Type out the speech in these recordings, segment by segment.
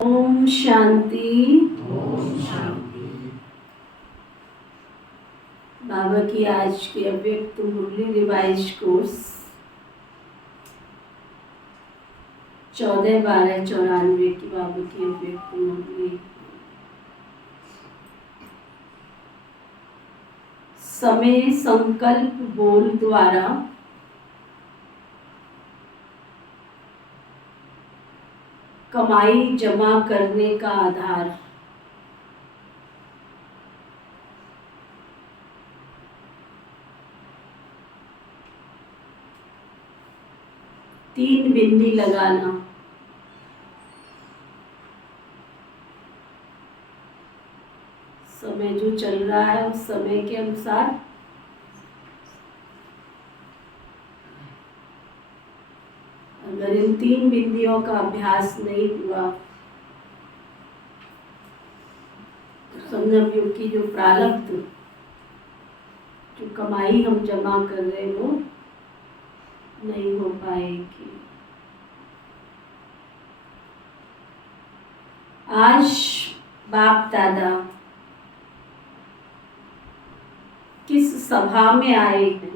ओम शांति। बाबा की आज की अव्यक्त मुरली रिवाइज कोर्स 14/12/94 की बाबा की अव्यक्त मुरली। समय संकल्प बोल द्वारा कमाई जमा करने का आधार। तीन बिंदी लगाना। समय जो चल रहा है उस समय के अनुसार अगर इन तीन बिंदियों का अभ्यास नहीं हुआ तो संगम की जो प्रारब्ध, जो कमाई हम जमा कर रहे वो नहीं हो पाएगी। आज बाप दादा किस सभा में आए हैं,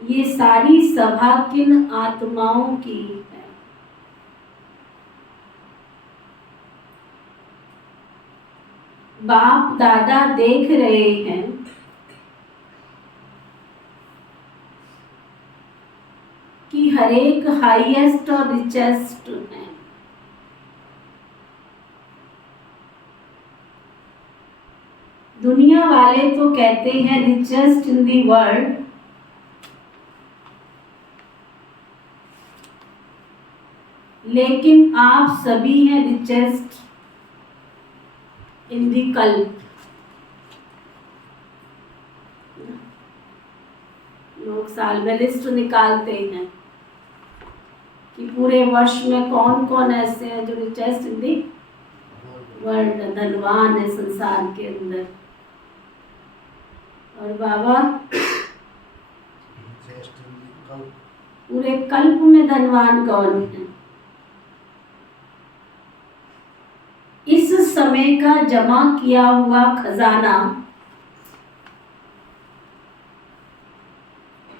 ये सारी सभा किन आत्माओं की है। बाप दादा देख रहे हैं कि हर एक हाईएस्ट और रिचेस्ट है। दुनिया वाले तो कहते हैं रिचेस्ट इन दी वर्ल्ड, लेकिन आप सभी हैं रिचेस्ट इन दी कल्प। लोग साल में लिस्ट निकालते हैं कि पूरे वर्ष में कौन कौन ऐसे हैं जो रिचेस्ट इन दी वर्ल्ड धनवान है संसार के अंदर। और बाबा पूरे कल्प में धनवान कौन है? इस समय का जमा किया हुआ खजाना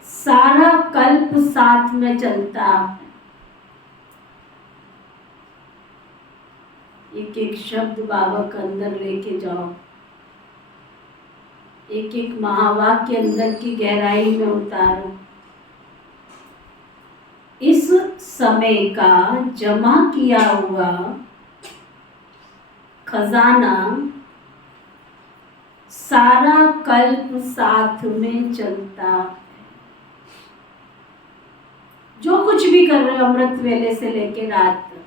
सारा कल्प साथ में चलता है। एक एक शब्द बाबा के अंदर लेके जाओ, एक एक महावाक्य अंदर की गहराई में उतारो। इस समय का जमा किया हुआ खजाना सारा कल्प साथ में चलता है। जो कुछ भी कर रहे हो अमृत वेले से लेकर रात तक,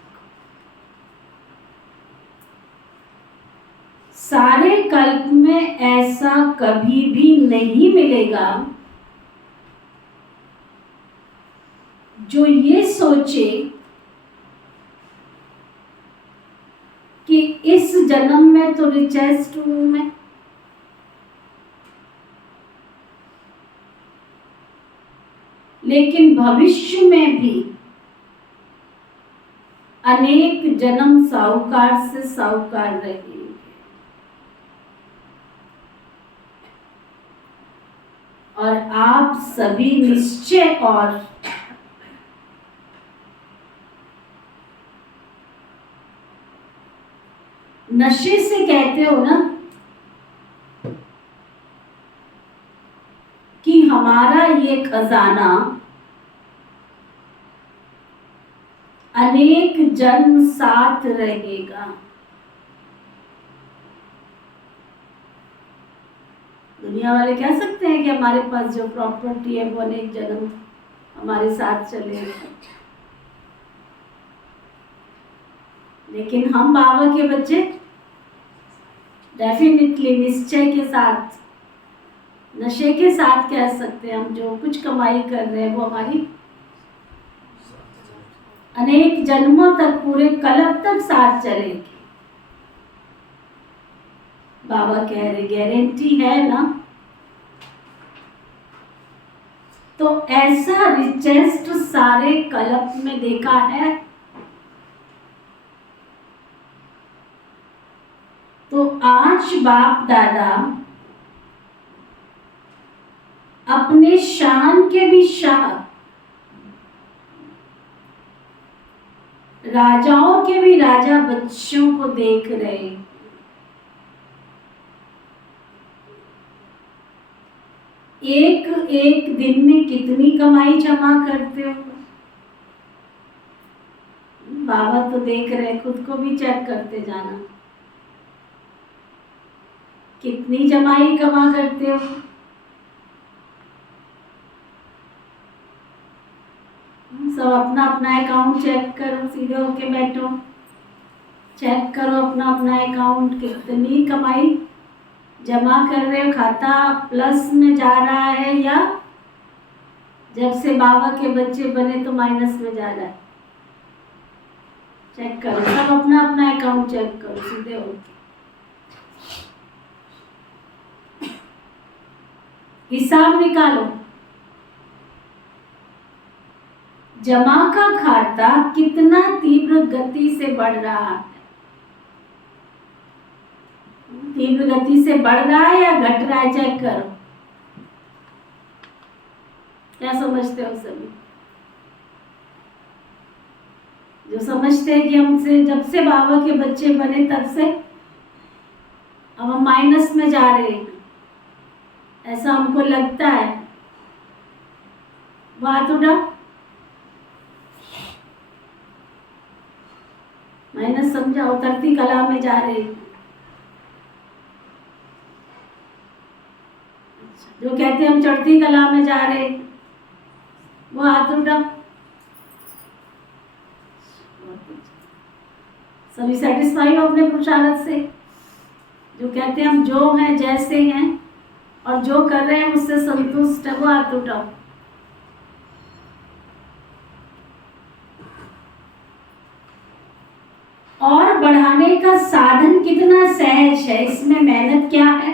सारे कल्प में ऐसा कभी भी नहीं मिलेगा जो ये सोचे कि इस जन्म में तो रिचेस्ट हूं मैं, लेकिन भविष्य में भी अनेक जन्म साहूकार से साहूकार रहेंगे। और आप सभी निश्चय और नशे से कहते हो ना कि हमारा ये खजाना अनेक जन्म साथ रहेगा। दुनिया वाले कह सकते हैं कि हमारे पास जो प्रॉपर्टी है वो अनेक जन्म हमारे साथ चलेगा, लेकिन हम बाबा के बच्चे डेफिनेटली निश्चय के साथ, नशे के साथ कह सकते हैं, हम जो कुछ कमाई कर रहे हैं वो हमारी अनेक जन्मों तक, पूरे कल्प तक साथ चलेगी। बाबा कह रहे गारंटी है ना? तो ऐसा रिचेस्ट सारे कल्प में देखा है। तो आज बाप दादा अपने शान के भी शाह, राजाओं के भी राजा बच्चों को देख रहे। एक एक दिन में कितनी कमाई जमा करते हो? बाबा तो देख रहे, खुद को भी चेक करते जाना, कितनी जमाई कमा करते हो। सब अपना अपना अकाउंट चेक करो, सीधे होके बैठो, चेक करो अपना अपना अकाउंट, कितनी कमाई जमा कर रहे हो। खाता प्लस में जा रहा है या जब से बाबा के बच्चे बने तो माइनस में जा रहा है? चेक करो, सब अपना अपना अकाउंट चेक करो, सीधे होके हिसाब निकालो। जमा का खाता कितना तीव्र गति से बढ़ रहा है? तीव्र गति से बढ़ रहा है या घट रहा है? चेक करो। क्या समझते हो सभी? जो समझते हैं कि हमसे जब से बाबा के बच्चे बने तब से अब हम माइनस में जा रहे हैं, ऐसा हमको लगता है। बात उठा, माइनस समझा, उतरती कला में जा रहे हैं। जो कहते हैं हम चढ़ती कला में जा रहे, वो हाथ उठा। सभी सेटिस्फाई हो अपने पुरुषार्थ से? जो कहते हैं हम जो हैं जैसे हैं और जो कर रहे हैं उससे संतुष्ट है, वो हाथ उठाओ। और बढ़ा बढ़ाने का साधन कितना सहज है, इसमें मेहनत क्या है?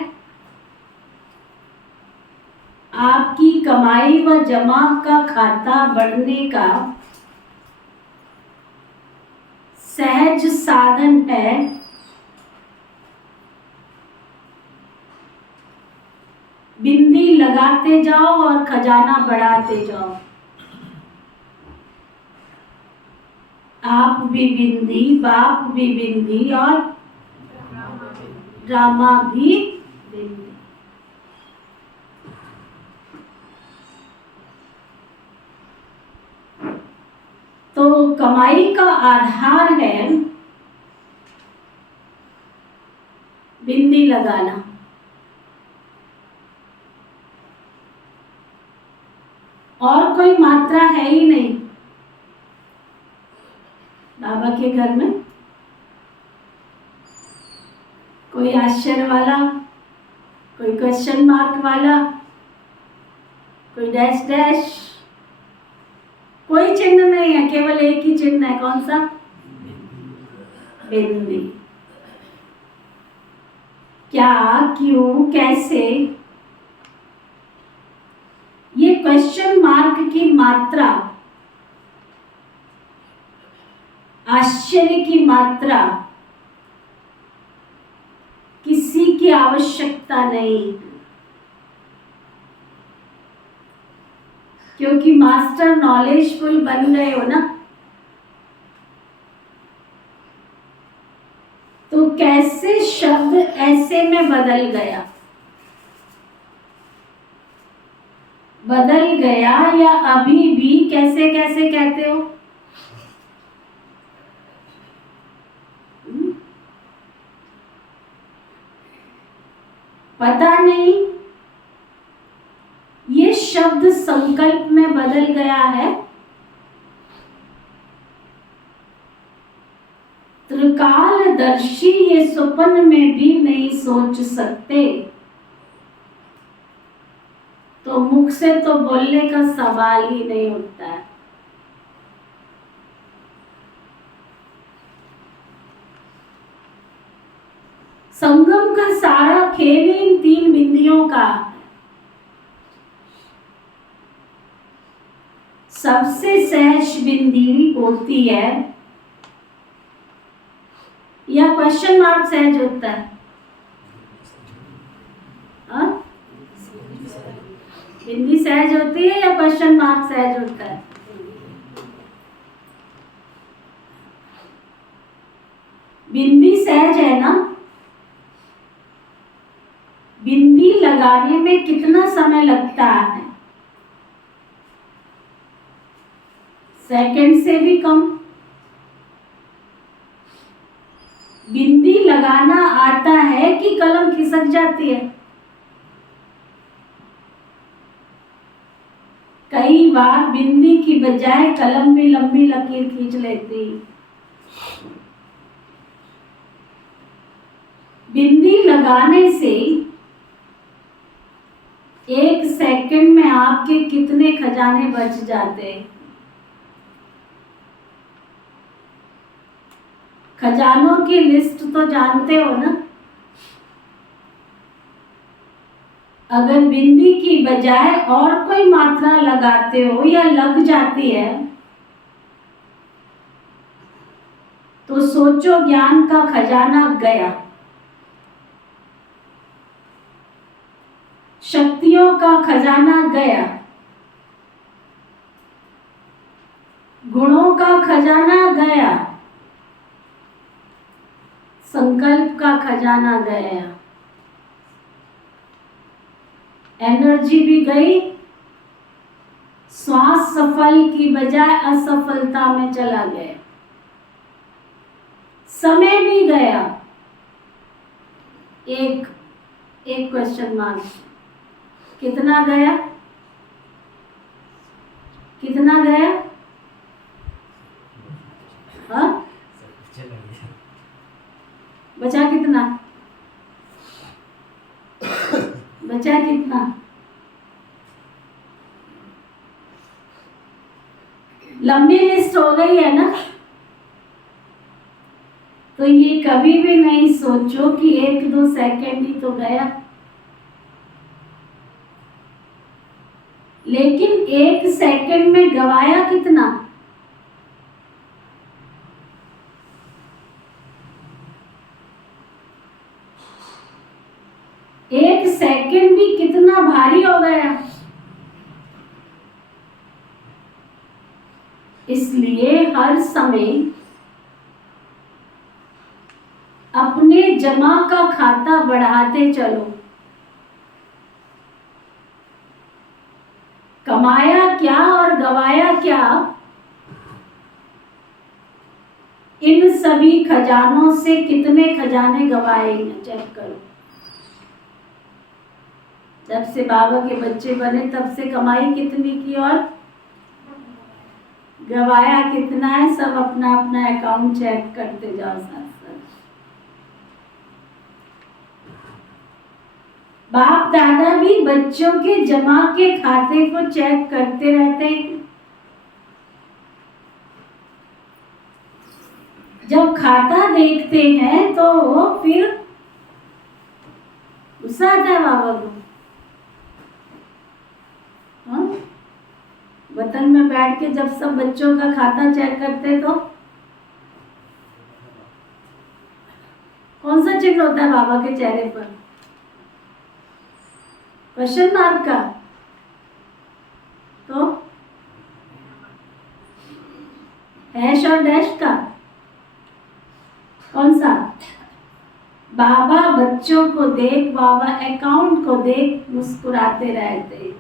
आपकी कमाई व जमा का खाता बढ़ने का सहज साधन है बिंदी लगाते जाओ और खजाना बढ़ाते जाओ। आप भी बिंदी, बाप भी बिंदी और ड्रामा भी बिंदी। तो कमाई का आधार है बिंदी लगाना। और कोई मात्रा है ही नहीं बाबा के घर में। कोई आश्चर्य वाला, कोई क्वेश्चन मार्क वाला, कोई डैश डैश, कोई चिन्ह नहीं है, केवल एक ही चिन्ह है। कौन सा? बिंदी। क्या, क्यों, कैसे, ये क्वेश्चन मार्क की मात्रा, आश्चर्य की मात्रा किसी की आवश्यकता नहीं, क्योंकि मास्टर नॉलेजफुल बन गए हो ना। तो कैसे शब्द ऐसे में बदल गया? बदल गया या अभी भी कैसे कैसे कहते हो? पता नहीं। ये शब्द संकल्प में बदल गया है। त्रिकालदर्शी ये स्वप्न में भी नहीं सोच सकते, तो मुख से तो बोलने का सवाल ही नहीं उठता है। संगम का सारा खेल इन तीन बिंदियों का। सबसे सहज बिंदी होती है, या क्वेश्चन मार्क सहज होता है? बिंदी सहज होती है या क्वेश्चन मार्क सहज होता है? बिंदी सहज है ना। बिंदी लगाने में कितना समय लगता है? सेकंड से भी कम। बिंदी लगाना आता है कि कलम खिसक जाती है? कई बार बिंदी की बजाय कलम भी लंबी लकीर खींच लेती। बिंदी लगाने से एक सेकंड में आपके कितने खजाने बच जाते हैं? खजानों की लिस्ट तो जानते हो ना। अगर बिंदी की बजाय और कोई मात्रा लगाते हो या लग जाती है तो सोचो, ज्ञान का खजाना गया, शक्तियों का खजाना गया, गुणों का खजाना गया, संकल्प का खजाना गया, एनर्जी भी गई, श्वास सफल की बजाय असफलता में चला गया, समय भी गया। एक क्वेश्चन मार्क, कितना गया? कितना गया? हाँ, बचा कितना? बचा कितना? लंबी लिस्ट हो गई है ना। तो तो ये कभी भी नहीं सोचो कि 1-2 सेकंड ही तो गया, लेकिन 1 सेकंड में गवाया कितना? एक सेकंड भी कितना भारी हो गया। इसलिए हर समय अपने जमा का खाता बढ़ाते चलो। कमाया क्या और गवाया क्या, इन सभी खजानों से कितने खजाने गवाए हैं चेक करो। जब से बाबा के बच्चे बने तब से कमाई कितनी की और गवाया कितना है, सब अपना अपना अकाउंट चेक करते जाओ साथ साथ। बाप दादा भी बच्चों के जमा के खाते को चेक करते रहते हैं। जब खाता देखते हैं तो फिर गुस्सा आता है बाबा को। हाँ? वतन में बैठ के जब सब बच्चों का खाता चेक करते तो कौन सा चिन्ह होता है बाबा के चेहरे पर? क्वेश्चन मार्क का। तो हैश और डैश का कौन सा? बाबा बच्चों को देख, बाबा अकाउंट को देख मुस्कुराते रहते।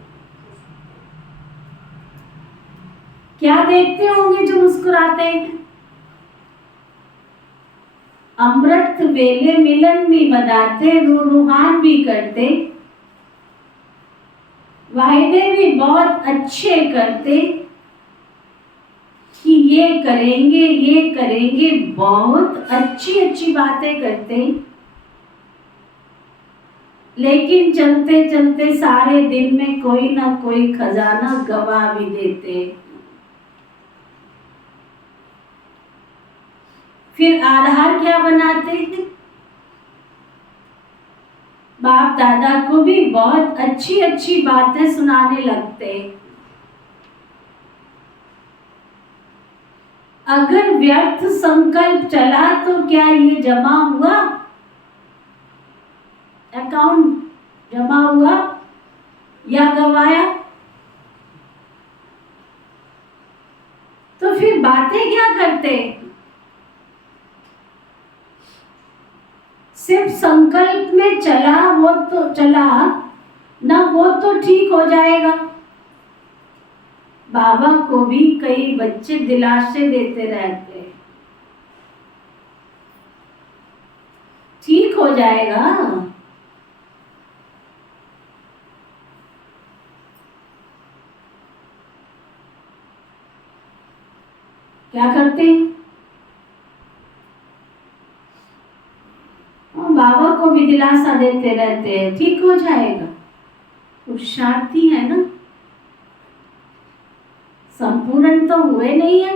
क्या देखते होंगे जो मुस्कुराते हैं? अमृत वेले मिलन भी मनाते, रूहान भी करते, वायदे भी बहुत अच्छे करते कि ये करेंगे, बहुत अच्छी अच्छी बातें करते, लेकिन चलते चलते सारे दिन में कोई ना कोई खजाना गवा भी देते। फिर आधार क्या बनाते हैं? बाप दादा को भी बहुत अच्छी अच्छी बातें सुनाने लगते। अगर व्यर्थ संकल्प चला तो क्या ये जमा हुआ? अकाउंट जमा हुआ या गवाया? तो फिर बातें क्या करते? सिर्फ संकल्प में चला वो तो चला ना, वो तो ठीक हो जाएगा। बाबा को भी कई बच्चे दिलासे देते रहते हैं, ठीक हो जाएगा। क्या करते हैं? बाबा को भी दिलासा देते रहते हैं, ठीक हो जाएगा। पुरुषार्थी है ना, संपूर्ण तो हुए नहीं है,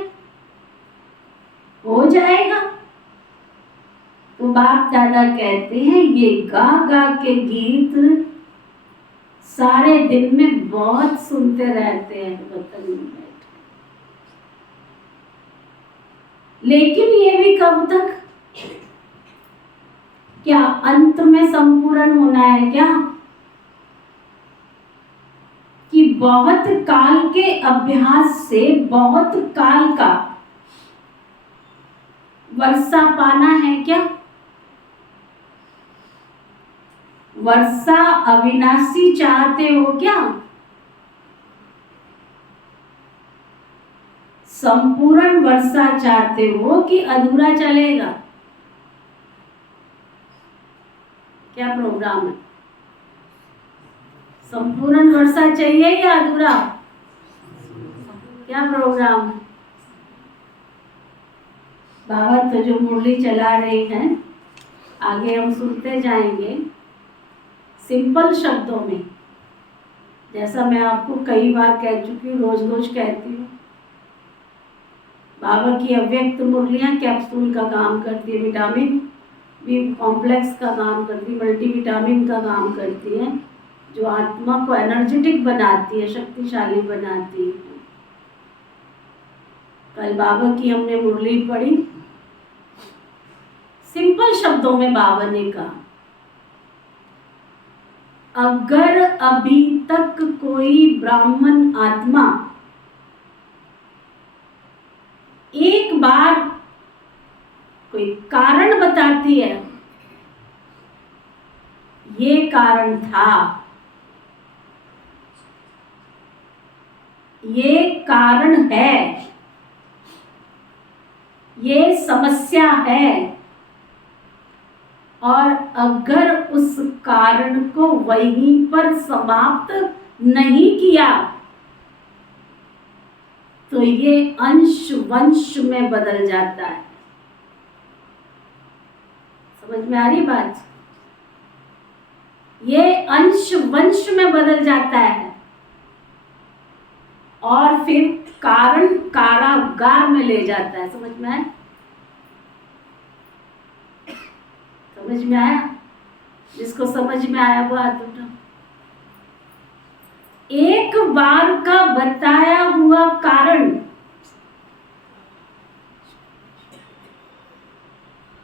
हो जाएगा। तो बाप दादा कहते हैं ये गा गा के गीत सारे दिन में बहुत सुनते रहते हैं वतन में बैठ। लेकिन ये भी कब तक? क्या अंत में संपूर्ण होना है क्या? कि बहुत काल के अभ्यास से बहुत काल का वर्षा पाना है क्या? वर्षा अविनाशी चाहते हो क्या? संपूर्ण वर्षा चाहते हो कि अधूरा चलेगा? क्या प्रोग्राम है? संपूर्ण वर्षा चाहिए या अधूरा? क्या प्रोग्राम है? बाबा तो जो मुरली चला रहे हैं, आगे हम सुनते जाएंगे सिंपल शब्दों में। जैसा मैं आपको कई बार कह चुकी हूँ, रोज रोज कहती हूँ, बाबा की अव्यक्त मुरलियाँ कैप्सूल का काम करती है, विटामिन बी कॉम्प्लेक्स का काम करती है, मल्टीविटामिन का काम करती है, जो आत्मा को एनर्जेटिक बनाती है, शक्तिशाली बनाती है। कल बाबा की हमने मुरली पढ़ी, सिंपल शब्दों में बाबा ने कहा, अगर अभी तक कोई ब्राह्मण आत्मा एक बार कोई कारण बताती है, ये कारण था, ये कारण है, ये समस्या है, और अगर उस कारण को वहीं पर समाप्त नहीं किया तो ये अंश वंश में बदल जाता है। समझ में आ रही बात? ये अंश वंश में बदल जाता है और फिर कारण कारागार में ले जाता है। समझ में आया? समझ में आया? जिसको समझ में आया वो हाथ उठाओ। एक बार का बताया हुआ कारण,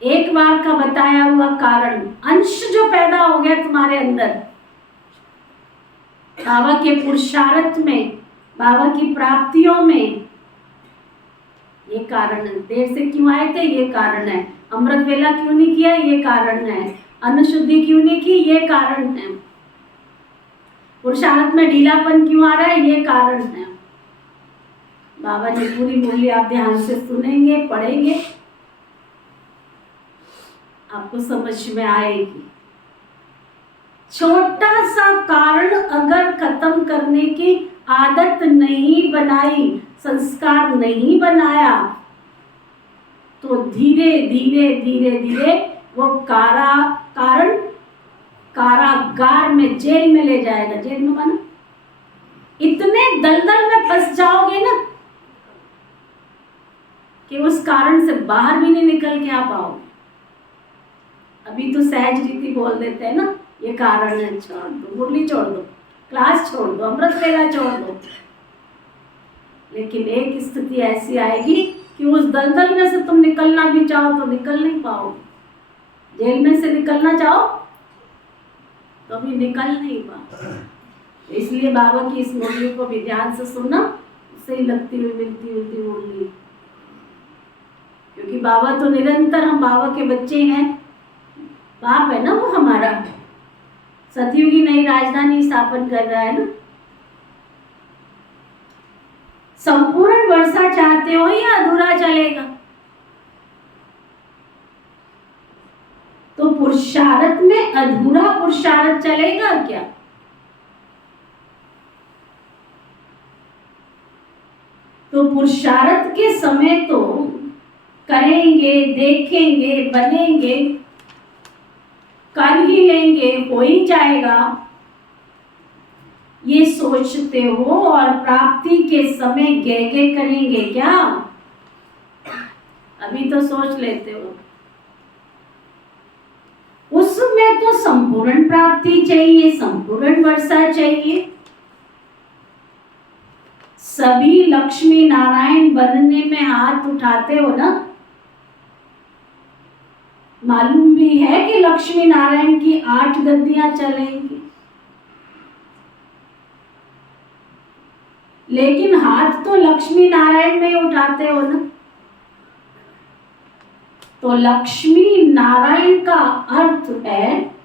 एक बार का बताया हुआ कारण, अंश जो पैदा हो गया तुम्हारे अंदर, बाबा के पुरुषार्थ में, बाबा की प्राप्तियों में, ये कारण है। देर से क्यों आए थे? ये कारण है। अमृत वेला क्यों नहीं किया? ये कारण है। अन्न शुद्धि क्यों नहीं की? ये कारण है। पुरुषार्थ में ढीलापन क्यों आ रहा है? ये कारण है। बाबा ने पूरी मुरली आप ध्यान से सुनेंगे, पढ़ेंगे, आपको समझ में आएगी। छोटा सा कारण अगर खत्म करने की आदत नहीं बनाई, संस्कार नहीं बनाया, तो धीरे धीरे धीरे धीरे वो कारण कारागार में, जेल में ले जाएगा। जेल में माना इतने दलदल में फंस जाओगे ना कि उस कारण से बाहर भी नहीं निकल के आ पाओगे। अभी तो सहज रीति बोल देते हैं ना, ये कारण है, छोड़ दो, मुरली छोड़ दो, क्लास छोड़ दो, अमृत वेला छोड़ दो। लेकिन एक स्थिति ऐसी आएगी कि उस दलदल में से तुम निकलना भी चाहो तो निकल नहीं पाओगे। जेल में से निकलना चाहो तो भी निकल नहीं पाओगे। इसलिए बाबा की इस मुरली को भी ध्यान से सुनना, उससे ही लगती हुई मिलती हुई मुरली। क्योंकि बाबा तो निरंतर, हम बाबा के बच्चे हैं, बाप है ना वो हमारा, सतयुगी नई राजधानी स्थापन कर रहा है ना। संपूर्ण वर्षा चाहते हो या अधूरा चलेगा? तो पुरुषार्थ में अधूरा पुरुषार्थ चलेगा क्या? तो पुरुषार्थ के समय तो करेंगे, देखेंगे, बनेंगे, कर ही लेंगे, हो ही जाएगा, ये सोचते हो, और प्राप्ति के समय गे करेंगे क्या? अभी तो सोच लेते हो। उसमें तो संपूर्ण प्राप्ति चाहिए, संपूर्ण वर्षा चाहिए। सभी लक्ष्मी नारायण बनने में हाथ उठाते हो ना। मालूम भी है कि लक्ष्मी नारायण की 8 गद्दियां चलेंगी, लेकिन हाथ तो लक्ष्मी नारायण में ही उठाते हो ना। तो लक्ष्मी नारायण का अर्थ है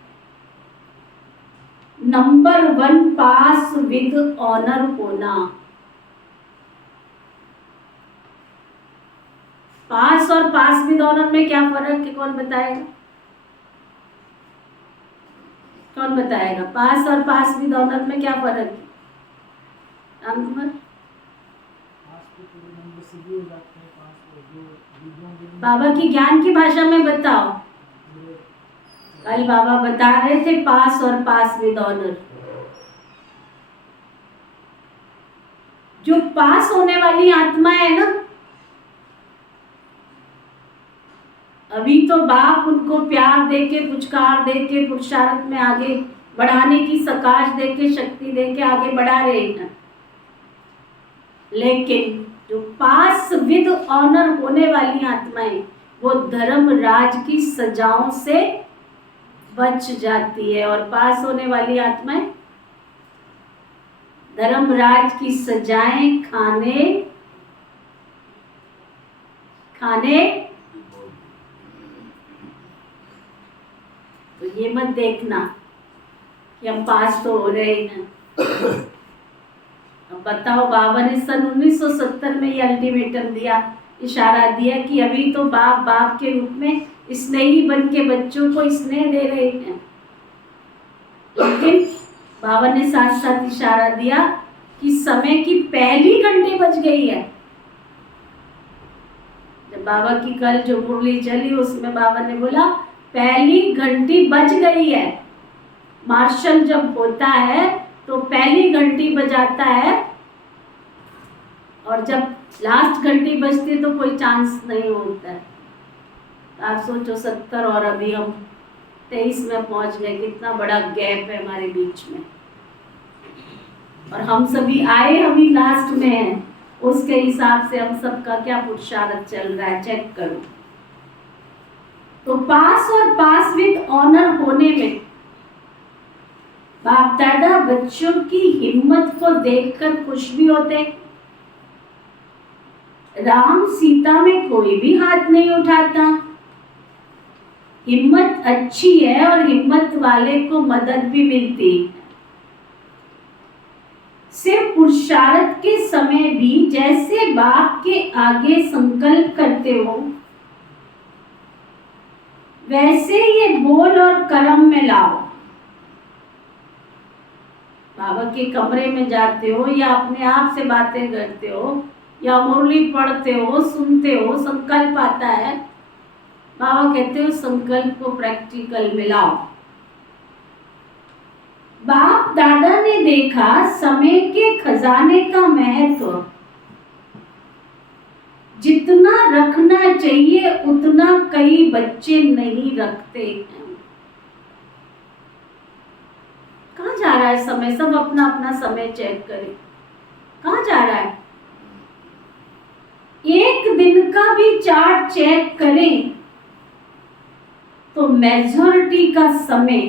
नंबर 1 पास विद ऑनर होना। पास और पास विद ऑनर में क्या फर्क है? कौन बताएगा? कौन बताएगा? पास और पास विद ऑनर में क्या फर्क है? रामकुमार, बाबा की ज्ञान की भाषा में बताओ। कल बाबा बता रहे थे पास और पास विद ऑनर। जो पास होने वाली आत्मा है ना, अभी तो बाप उनको प्यार देके, पुचकार देके, पुरुषार्थ में आगे बढ़ाने की सकाश देके, शक्ति देके आगे बढ़ा रहे हैं। लेकिन जो पास विद ऑनर होने वाली आत्माएं, वो धर्मराज की सजाओं से बच जाती है। और पास होने वाली आत्माएं धर्मराज की सजाएं खाने तो ये मत देखना कि हम पास तो हो रहे हैं। अब बताओ, बाबा ने सन 1970 में ये अल्टीमेटम दिया, इशारा दिया कि अभी तो बाप बाप के रूप में स्नेही बन के बच्चों को स्नेह दे रहे हैं। लेकिन बाबा ने साथ साथ इशारा दिया कि समय की पहली घंटी बज गई है। जब बाबा की कल जो मुरली चली उसमें बाबा ने बोला पहली घंटी बज गई है। मार्शल जब होता है तो पहली घंटी बजाता है, और जब लास्ट घंटी बजती है तो कोई चांस नहीं होता है। आप सोचो 70 और अभी हम 23 में पहुंच गए, कितना बड़ा गैप है हमारे बीच में। और हम सभी आए हम ही लास्ट में हैं, उसके हिसाब से हम सबका क्या पुरुषार्थ चल रहा है, चेक करो। तो पास और पास विद ऑनर होने में बाप दादा बच्चों की हिम्मत को देखकर खुश भी होते। राम सीता में कोई भी हाथ नहीं उठाता। हिम्मत अच्छी है और हिम्मत वाले को मदद भी मिलती है। सिर्फ पुरुषार्थ के समय भी जैसे बाप के आगे संकल्प करते हो, वैसे ये बोल और कर्म में लाओ। बाबा के कमरे में जाते हो या अपने आप से बातें करते हो या मुरली पढ़ते हो, सुनते हो, संकल्प आता है, बाबा कहते हो संकल्प को प्रैक्टिकल में लाओ। बाप दादा ने देखा समय के खजाने का महत्व, जितना रखना चाहिए उतना कई बच्चे नहीं रखते हैं। कहाँ जा रहा है समय? सब अपना अपना समय चेक करें, कहाँ जा रहा है। एक दिन का भी चार्ट चेक करें तो मेजॉरिटी का समय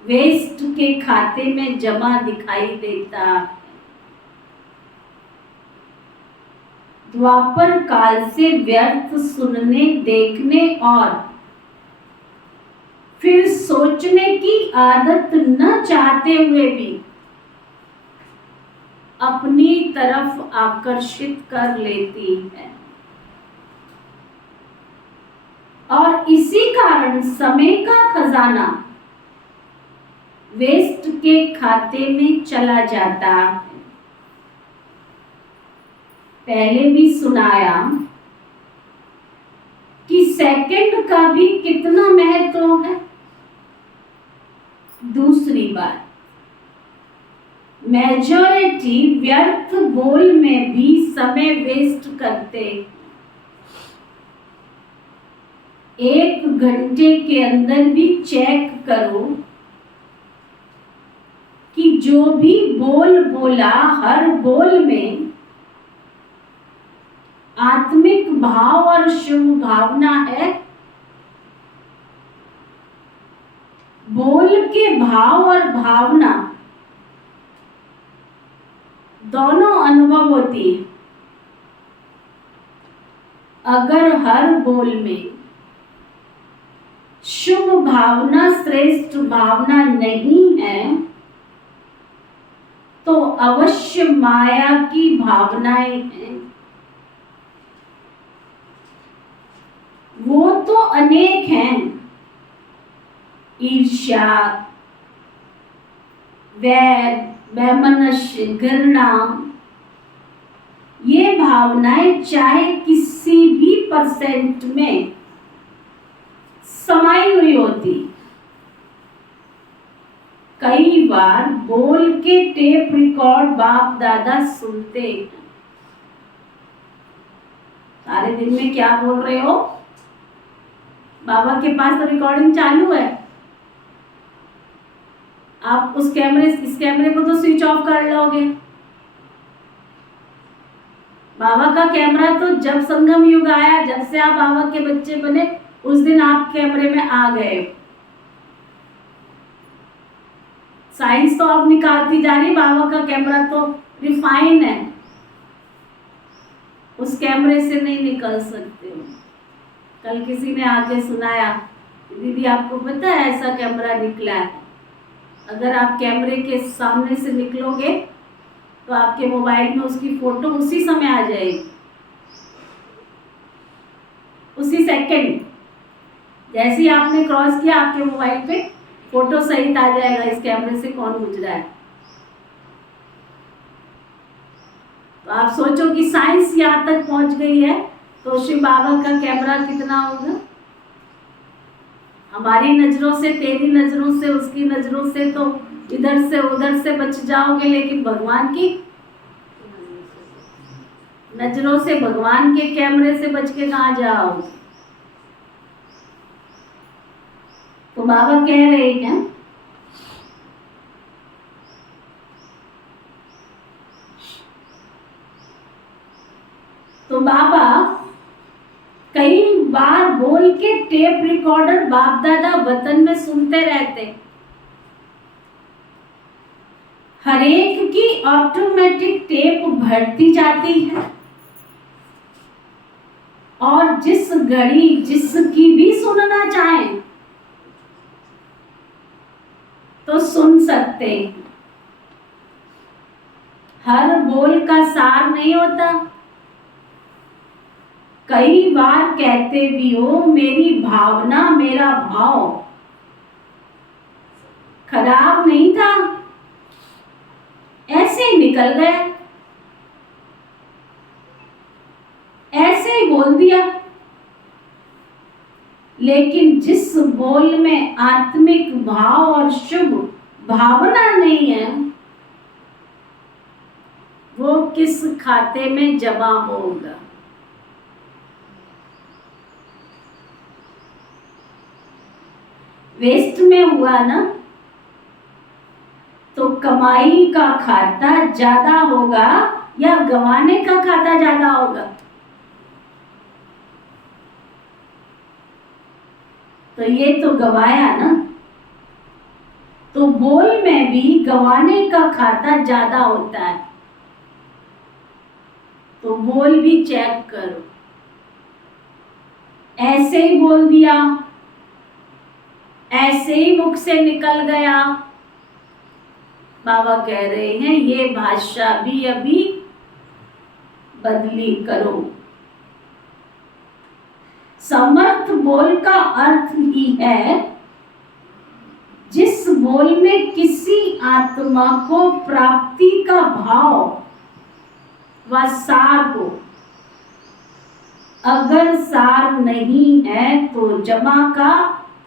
वेस्ट के खाते में जमा दिखाई देता है। द्वापर काल से व्यर्थ सुनने, देखने और फिर सोचने की आदत न चाहते हुए भी अपनी तरफ आकर्षित कर लेती है। और इसी कारण समय का खजाना वेस्ट के खाते में चला जाता है। पहले भी सुनाया कि सेकंड का भी कितना महत्व है। दूसरी बात, मेजॉरिटी व्यर्थ बोल में भी समय वेस्ट करते। 1 घंटे के अंदर भी चेक करो कि जो भी बोल बोला, हर बोल में आत्मिक भाव और शुभ भावना है। बोल के भाव और भावना दोनों अनुभव होती है। अगर हर बोल में शुभ भावना, श्रेष्ठ भावना नहीं है तो अवश्य माया की भावनाएं हैं। वो तो अनेक हैं। ईर्ष्या, वैर, वैमनस्य, घृणा, ये भावनाएं चाहे किसी भी परसेंट में समाई हुई होती। कई बार बोल के टेप रिकॉर्ड बाप दादा सुनते हैं। सारे दिन में क्या बोल रहे हो? बाबा के पास तो रिकॉर्डिंग चालू है। आप इस कैमरे को तो स्विच ऑफ कर लोगे। बाबा का कैमरा तो जब संगम युग आया, जब से आप बाबा के बच्चे बने, उस दिन आप कैमरे में आ गए। साइंस तो अब निकालती जा रही, बाबा का कैमरा तो रिफाइन है, उस कैमरे से नहीं निकल सकते हो। कल किसी ने आके सुनाया, दीदी आपको पता है ऐसा कैमरा निकला है, अगर आप कैमरे के सामने से निकलोगे तो आपके मोबाइल में उसकी फोटो उसी समय आ जाएगी, उसी सेकंड। जैसे ही आपने क्रॉस किया, आपके मोबाइल पे फोटो सहित आ जाएगा इस कैमरे से कौन गुजरा है। तो आप सोचो कि साइंस यहाँ तक पहुंच गई है, तो शिव बाबा का कैमरा कितना होगा। हमारी नजरों से, तेरी नजरों से, उसकी नजरों से तो इधर से उधर से बच जाओगे, लेकिन भगवान की नजरों से, भगवान के कैमरे से बच के कहाँ जाओगे। तो बाबा कह रहे हैं क्या, तो बाबा कई बार बोल के टेप रिकॉर्डर बाप दादा वतन में सुनते रहते। हर एक की ऑटोमेटिक टेप भरती जाती है, और जिस घड़ी जिसकी भी सुनना चाहे तो सुन सकते। हर बोल का सार नहीं होता। कई बार कहते भी हो, मेरी भावना मेरा भाव खराब नहीं था, ऐसे ही निकल गया, ऐसे ही बोल दिया। लेकिन जिस बोल में आत्मिक भाव और शुभ भावना नहीं है, वो किस खाते में जमा होगा। वेस्ट में हुआ ना, तो कमाई का खाता ज्यादा होगा या गंवाने का खाता ज्यादा होगा। तो ये तो गवाया ना, तो बोल में भी गंवाने का खाता ज्यादा होता है। तो बोल भी चेक करो। ऐसे ही बोल दिया, ऐसे ही मुख से निकल गया। बाबा कह रहे हैं ये भाषा भी अभी बदली करो। समर्थ बोल का अर्थ ही है जिस बोल में किसी आत्मा को प्राप्ति का भाव व सार हो। अगर सार नहीं है तो जमा का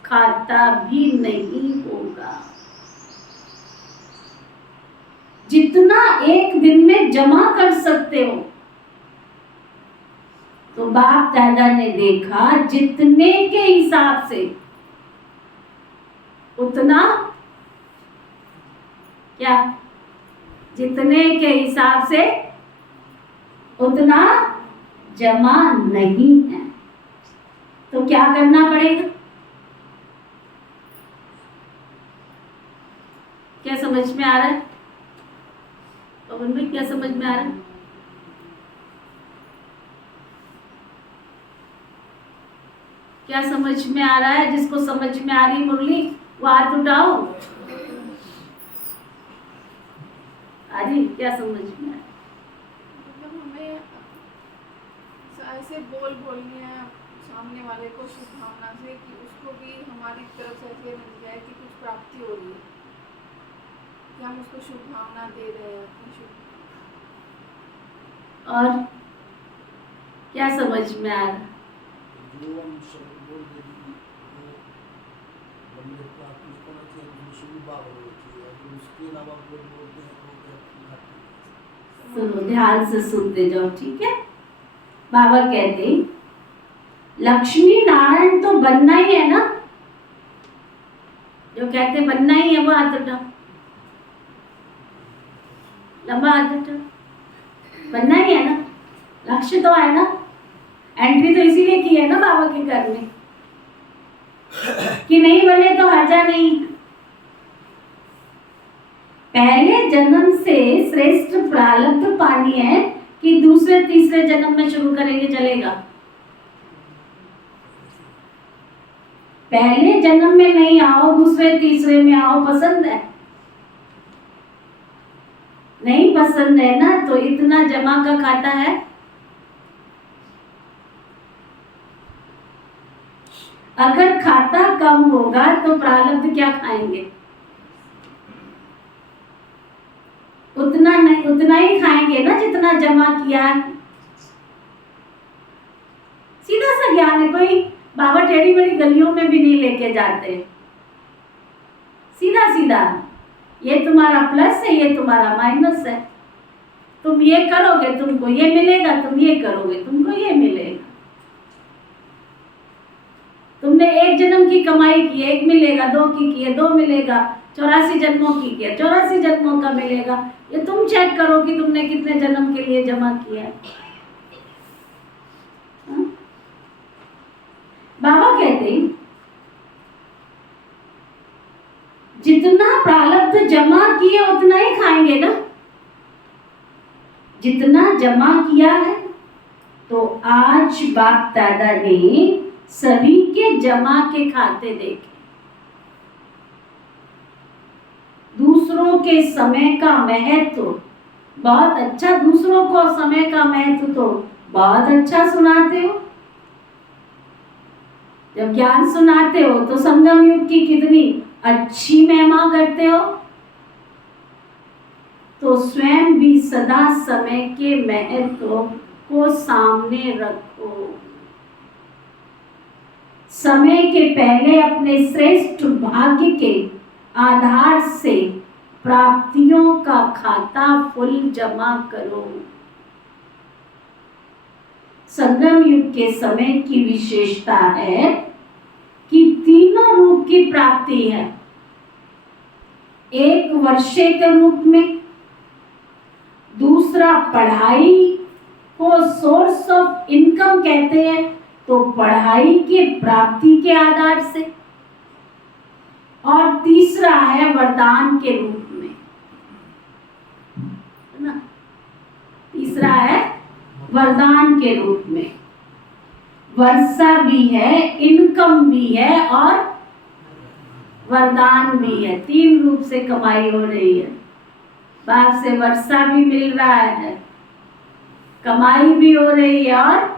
खाता भी नहीं होगा। जितना एक दिन में जमा कर सकते हो, तो बाप दादा ने देखा जितने के हिसाब से उतना, क्या, जितने के हिसाब से उतना जमा नहीं है। तो क्या करना पड़ेगा? क्या समझ में आ रहा है पवन भाई? क्या समझ में आ रहा है? क्या समझ में आ रहा है? जिसको समझ में आ रही मुरली वो हाथ उठाओ। अरे क्या समझ में आया? मतलब हमें ऐसे बोलनी है सामने वाले को शुभ भावना से कि उसको भी हमारी तरफ से ऐसे मिल जाए कि कुछ प्राप्ति हो रही है, कि हम उसको शुभ भावना दे रहे हैं अपनी शुभ। और क्या समझ में आ रहा? जो हम सब बोल देंगे वो बंदे को आपको करना चाहिए, जो शुभ भाव होती है, अगर उसके अलावा कोई बोलते हैं तो सुनो, ध्यान से सुनते जाओ, ठीक है? बाबा कहते लक्ष्मी नारायण तो बनना ही है ना, जो कहते बनना ही है वो हाथ उठाओ, लंबा हाथ उठाओ, बनना ही है ना, लक्ष्य तो है ना, एंट्री तो इसीलिए की है ना बाबा के घर में कि नहीं बने तो हर्जा नहीं। पहले जन्म से श्रेष्ठ प्रारब्ध पानी है कि दूसरे तीसरे जन्म में शुरू करेंगे चलेगा? पहले जन्म में नहीं आओ, दूसरे तीसरे में आओ, पसंद है? नहीं पसंद है ना, तो इतना जमा का खाता है। अगर खाता कम होगा तो प्रारब्ध क्या खाएंगे? उतना नहीं, उतना ही खाएंगे ना जितना जमा किया है। सीधा सा ज्ञान है, कोई बाबा टेढ़ी मेढ़ी गलियों में भी नहीं लेके जाते, सीधा सीधा ये तुम्हारा प्लस है, ये तुम्हारा माइनस है, तुम ये करोगे तुमको ये मिलेगा, तुम ये करोगे तुमको ये मिलेगा। तुमने एक जन्म की कमाई की, एक मिलेगा, दो की है, दो मिलेगा, 84 जन्मों की किया, 84 जन्मों का मिलेगा। ये तुम चेक करो कि तुमने कितने जन्म के लिए जमा किया है। बाबा कहते जितना प्रारब्ध जमा किए उतना ही खाएंगे ना, जितना जमा किया है। तो आज बाप दादा ने सभी के जमा के खाते देखे, दूसरों के समय का महत्व बहुत अच्छा, दूसरों को समय का महत्व तो बहुत अच्छा सुनाते हो। जब ज्ञान सुनाते हो तो संगम युग की कितनी अच्छी महिमा करते हो। तो स्वयं भी सदा समय के महत्व को सामने रखो। समय के पहले अपने श्रेष्ठ भाग्य के आधार से प्राप्तियों का खाता फुल जमा करो। संगम युग के समय की विशेषता है कि तीनों रूप की प्राप्ति है। एक वर्षे के रूप में, दूसरा पढ़ाई को सोर्स ऑफ इनकम कहते हैं, तो पढ़ाई के प्राप्ति के आधार से, और तीसरा है वरदान के रूप में, है ना? तीसरा है वरदान के रूप में। वर्षा भी है, इनकम भी है और वरदान भी है। तीन रूप से कमाई हो रही है। बाप से वर्षा भी मिल रहा है, कमाई भी हो रही है और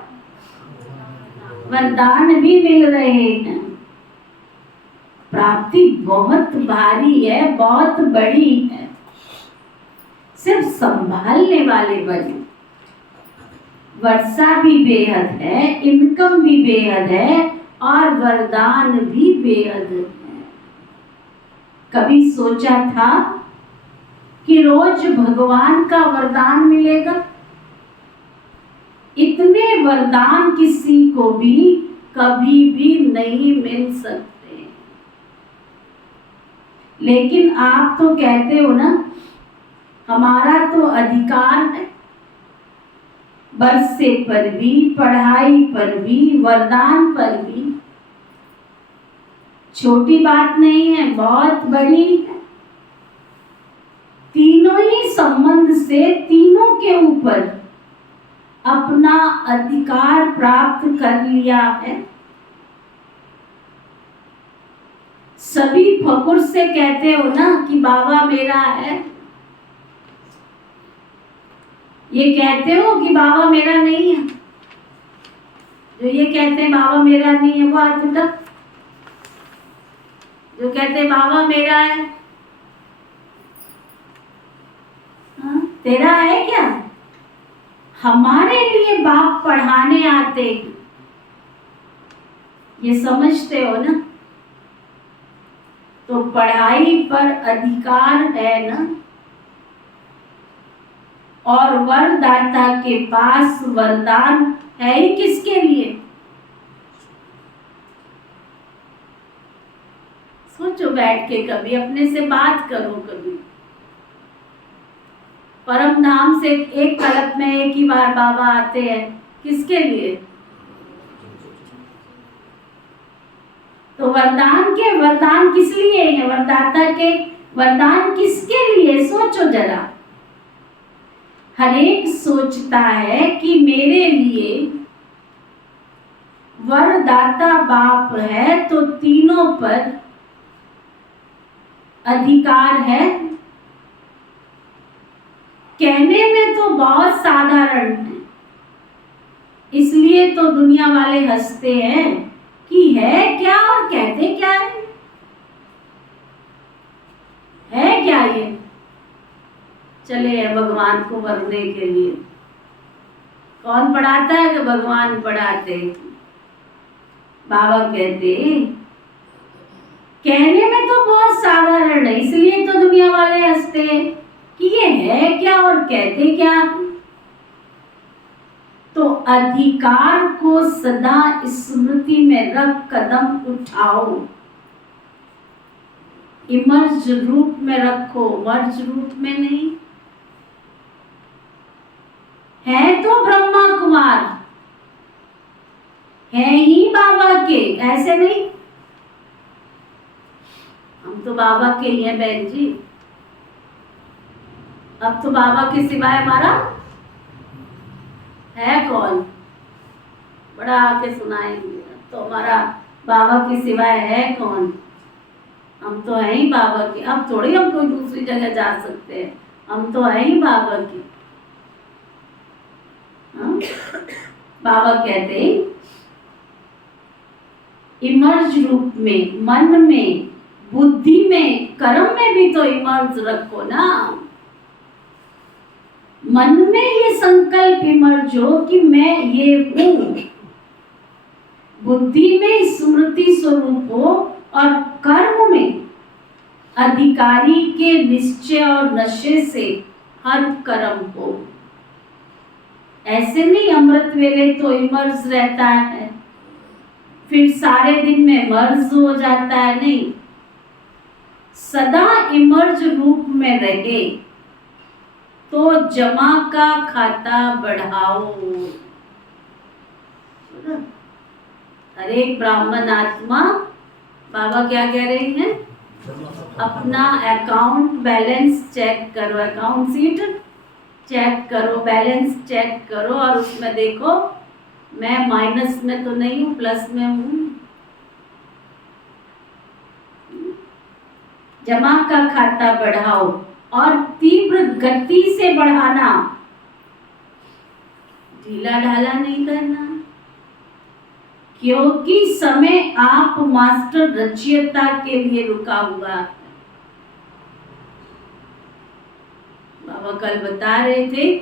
वरदान भी मिल रहे हैं। प्राप्ति बहुत भारी है, बहुत बड़ी है। सिर्फ संभालने वाले बने। वर्षा भी बेहद है, इनकम भी बेहद है और वरदान भी बेहद है। कभी सोचा था कि रोज भगवान का वरदान मिलेगा? इतने वरदान किसी को भी कभी भी नहीं मिल सकते। लेकिन आप तो कहते हो ना, हमारा तो अधिकार है, बरसे पर भी, पढ़ाई पर भी, वरदान पर भी। छोटी बात नहीं है, बहुत बड़ी है। तीनों ही संबंध से तीनों के ऊपर अपना अधिकार प्राप्त कर लिया है। सभी फकुर से कहते हो ना कि बाबा मेरा है। ये कहते हो कि बाबा मेरा नहीं है? जो ये कहते हैं बाबा मेरा नहीं है वो हाथ उठा। जो कहते हैं बाबा मेरा है, हाँ, तेरा है क्या? हमारे लिए बाप पढ़ाने आते हैं, ये समझते हो ना? तो पढ़ाई पर अधिकार है ना, और वरदाता के पास वरदान है ही किसके लिए? सोचो बैठ के, कभी अपने से बात करो। कभी परम धाम से एक कल्प में एक ही बार बाबा आते हैं, किसके लिए? तो वरदान किस लिए है? वरदाता के वरदान किसके लिए? सोचो जरा। हर एक सोचता है कि मेरे लिए वरदाता बाप है तो तीनों पर अधिकार है। कहने में तो बहुत साधारण है, इसलिए तो दुनिया वाले हंसते हैं कि है क्या और कहते क्या है क्या ये? चले हैं भगवान को वरने के लिए। कौन पढ़ाता है? कि भगवान पढ़ाते। बाबा कहते कहने में तो बहुत साधारण है, इसलिए तो दुनिया वाले हंसते हैं कि ये है क्या और कहते क्या। तो अधिकार को सदा स्मृति में रख कदम उठाओ। इमर्ज रूप में रखो, मर्ज रूप में नहीं। है तो ब्रह्मा कुमार, है ही बाबा के, ऐसे नहीं। हम तो बाबा के ही हैं बहन जी। अब तो बाबा के सिवाय हमारा है कौन? बड़ा आके सुनाएंगे। तो हमारा बाबा के सिवाय है कौन? हम तो हैं ही बाबा के। अब थोड़ी हम कोई दूसरी जगह जा सकते हैं, हम तो हैं ही बाबा के। हाँ? बाबा कहते इमर्ज रूप में, मन में, बुद्धि में, कर्म में भी तो इमर्ज रखो ना। मन में ये संकल्प इमर्ज हो कि मैं ये हूं, बुद्धि में स्मृति स्वरूप हो और कर्म में अधिकारी के निश्चय और नशे से हर कर्म हो। ऐसे नहीं अमृत वेले तो इमर्ज रहता है, फिर सारे दिन में मर्ज हो जाता है। नहीं, सदा इमर्ज रूप में रहे तो जमा का खाता बढ़ाओ। हर एक ब्राह्मण आत्मा, बाबा क्या कह रही हैं? अपना अकाउंट बैलेंस चेक करो, अकाउंट सीट चेक करो, बैलेंस चेक करो और उसमें देखो मैं माइनस में तो नहीं हूँ, प्लस में हूँ। जमा का खाता बढ़ाओ और तीव्र गति से बढ़ाना, ढीला ढाला नहीं करना, क्योंकि समय आप मास्टर रचयिता के लिए रुका हुआ है। बाबा कल बता रहे थे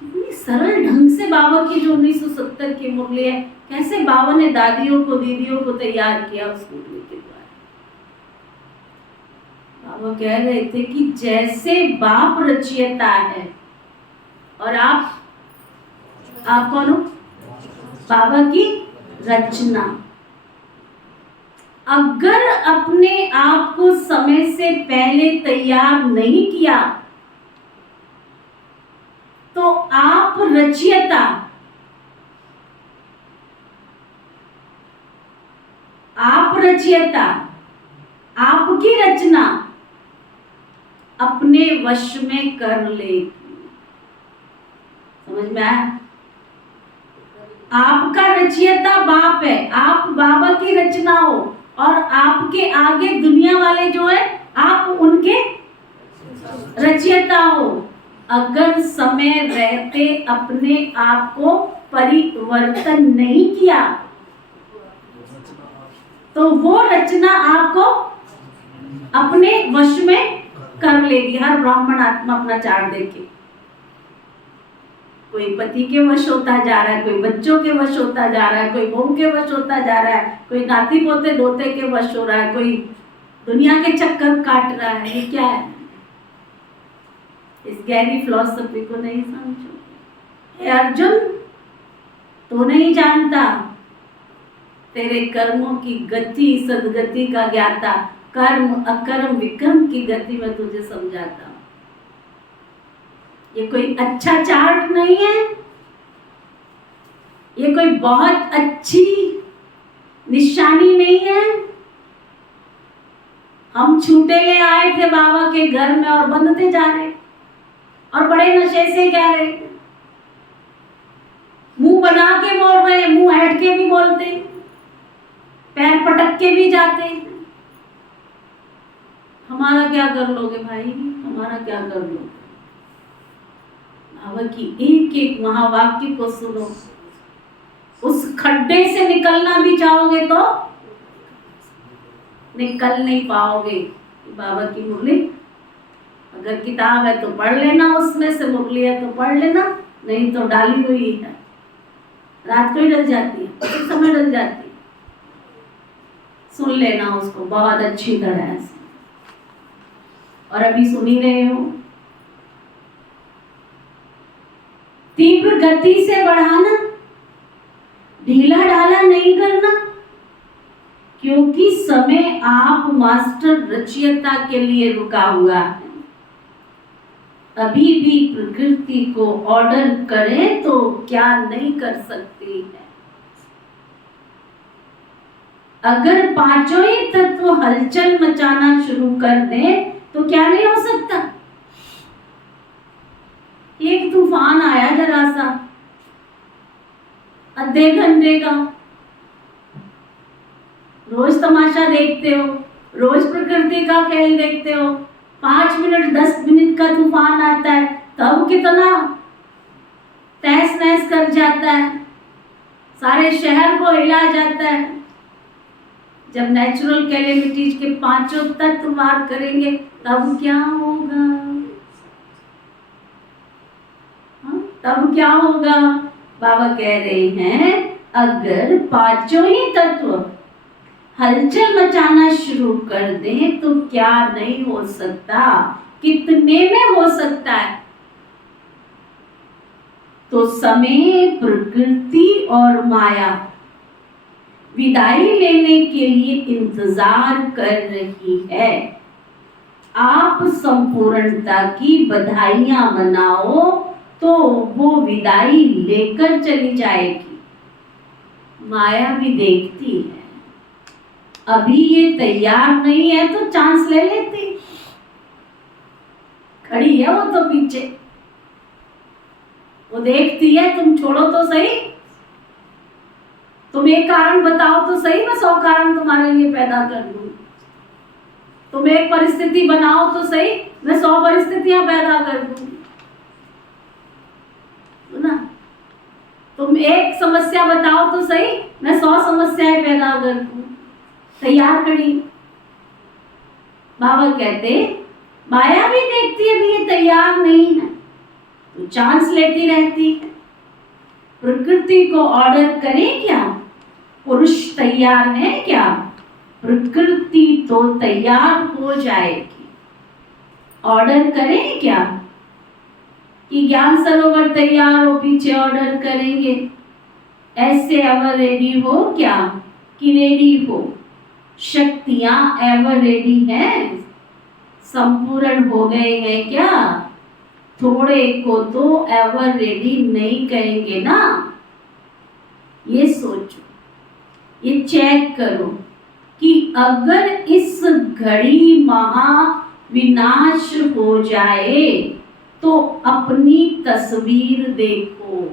कितनी सरल ढंग से बाबा की जो 1970 की मुरली है, कैसे बाबा ने दादियों को, दीदियों को तैयार किया उस मुरली के द्वारा। बाबा कह रहे थे कि जैसे बाप रचयिता है और आप कौन हो? बाबा की रचना। अगर अपने आप को समय से पहले तैयार नहीं किया तो आप रचयिता, आपकी रचना अपने वश में कर लेगी। समझ में आया? आपका रचयिता बाप है, आप बाबा की रचना हो और आपके आगे दुनिया वाले जो है आप उनके रचयिता हो। अगर समय रहते अपने आप को परिवर्तन नहीं किया तो वो रचना आपको अपने वश में कर लेगी। हर ब्राह्मण आत्मा अपना चार्ट देखे, कोई पति के वश होता जा रहा है, कोई बच्चों के वश होता जा रहा है, कोई बहू के वश होता जा रहा है, कोई नाती पोते दोते के वश हो रहा है, कोई दुनिया के चक्कर काट रहा है। ये क्या है? इस गहरी फिलॉसफी को नहीं समझो। हे अर्जुन, तू नहीं जानता, तेरे कर्मों की गति सदगति का ज्ञाता, कर्म अकर्म विकर्म की गति में तुझे समझाता हूं। ये कोई अच्छा चार्ट नहीं है, ये कोई बहुत अच्छी निशानी नहीं है। हम छूटे ले आए थे बाबा के घर में और बंधते जा रहे और बड़े नशे से कह रहे, मुंह बना के बोल रहे, मुंह हट के भी बोलते, पैर पटक के भी जाते। हमारा क्या कर लोगे भाई, हमारा क्या कर लोगे? बाबा की एक एक महावाक्य को सुनो, उस खड्डे से निकलना भी चाहोगे तो निकल नहीं पाओगे। बाबा की मुरली, अगर किताब है तो पढ़ लेना, उसमें से मुरली है तो पढ़ लेना, नहीं तो डाली हुई है, रात को ही डल जाती है, उसी समय डल जाती है, सुन लेना उसको बहुत अच्छी तरह से। और अभी सुन ही रहे हो, तीव्र गति से बढ़ाना, ढीला ढाला नहीं करना, क्योंकि समय आप मास्टर रचयिता के लिए रुका हुआ है। अभी भी प्रकृति को ऑर्डर करें तो क्या नहीं कर सकती है। अगर पांचों ही तत्व हलचल मचाना शुरू कर दें तो क्या नहीं हो सकता। एक तूफान आया जरा सा, आधे घंटे का, रोज तमाशा देखते हो, रोज प्रकृति का खेल देखते हो, 5 मिनट 10 मिनट का तूफान आता है तब कितना तहस नहस कर जाता है, सारे शहर को हिला जाता है। जब नेचुरल कैलेमिटीज के पांचों तत्व वार करेंगे तब क्या होगा? तब क्या होगा? बाबा कह रहे हैं, अगर पांचों ही तत्व हलचल मचाना शुरू कर दें तो क्या नहीं हो सकता, कितने में हो सकता है। तो समय, प्रकृति और माया विदाई लेने के लिए इंतजार कर रही है। आप संपूर्णता की बधाइयां मनाओ तो वो विदाई लेकर चली जाएगी। माया भी देखती है, अभी ये तैयार नहीं है तो चांस ले लेती, खड़ी है वो तो पीछे, वो देखती है, तुम छोड़ो तो सही, तुम एक कारण बताओ तो सही, मैं 100 कारण तुम्हारे लिए पैदा कर दूं। तुम एक परिस्थिति बनाओ तो सही, मैं 100 परिस्थितियां पैदा कर दूं ना। तुम एक समस्या बताओ तो सही, मैं 100 समस्याएं पैदा कर दूं। तैयार खड़ी। बाबा कहते, माया भी देखती है भी ये तैयार नहीं है तो चांस लेती रहती है। प्रकृति को ऑर्डर करें क्या? पुरुष तैयार है क्या? प्रकृति तो तैयार हो जाएगी। ऑर्डर करें क्या कि ज्ञान सरोवर तैयार हो, पीछे ऑर्डर करेंगे। ऐसे एवर रेडी हो क्या कि रेडी हो? शक्तियां एवर रेडी हैं, संपूर्ण हो गए हैं क्या? थोड़े को तो एवर रेडी नहीं कहेंगे ना। ये सोचो, ये चेक करो कि अगर इस घड़ी महाविनाश हो जाए तो अपनी तस्वीर देखो।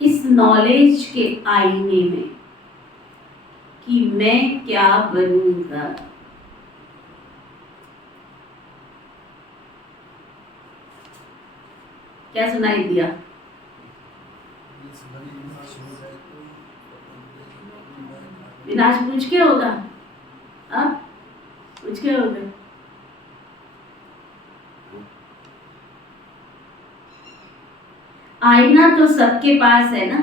इस नॉलेज के आईने में कि मैं क्या बनूंगा। क्या सुनाई दिया? विनाश पूछ के होगा, अब पूछ के होगा। आईना तो सबके पास है ना,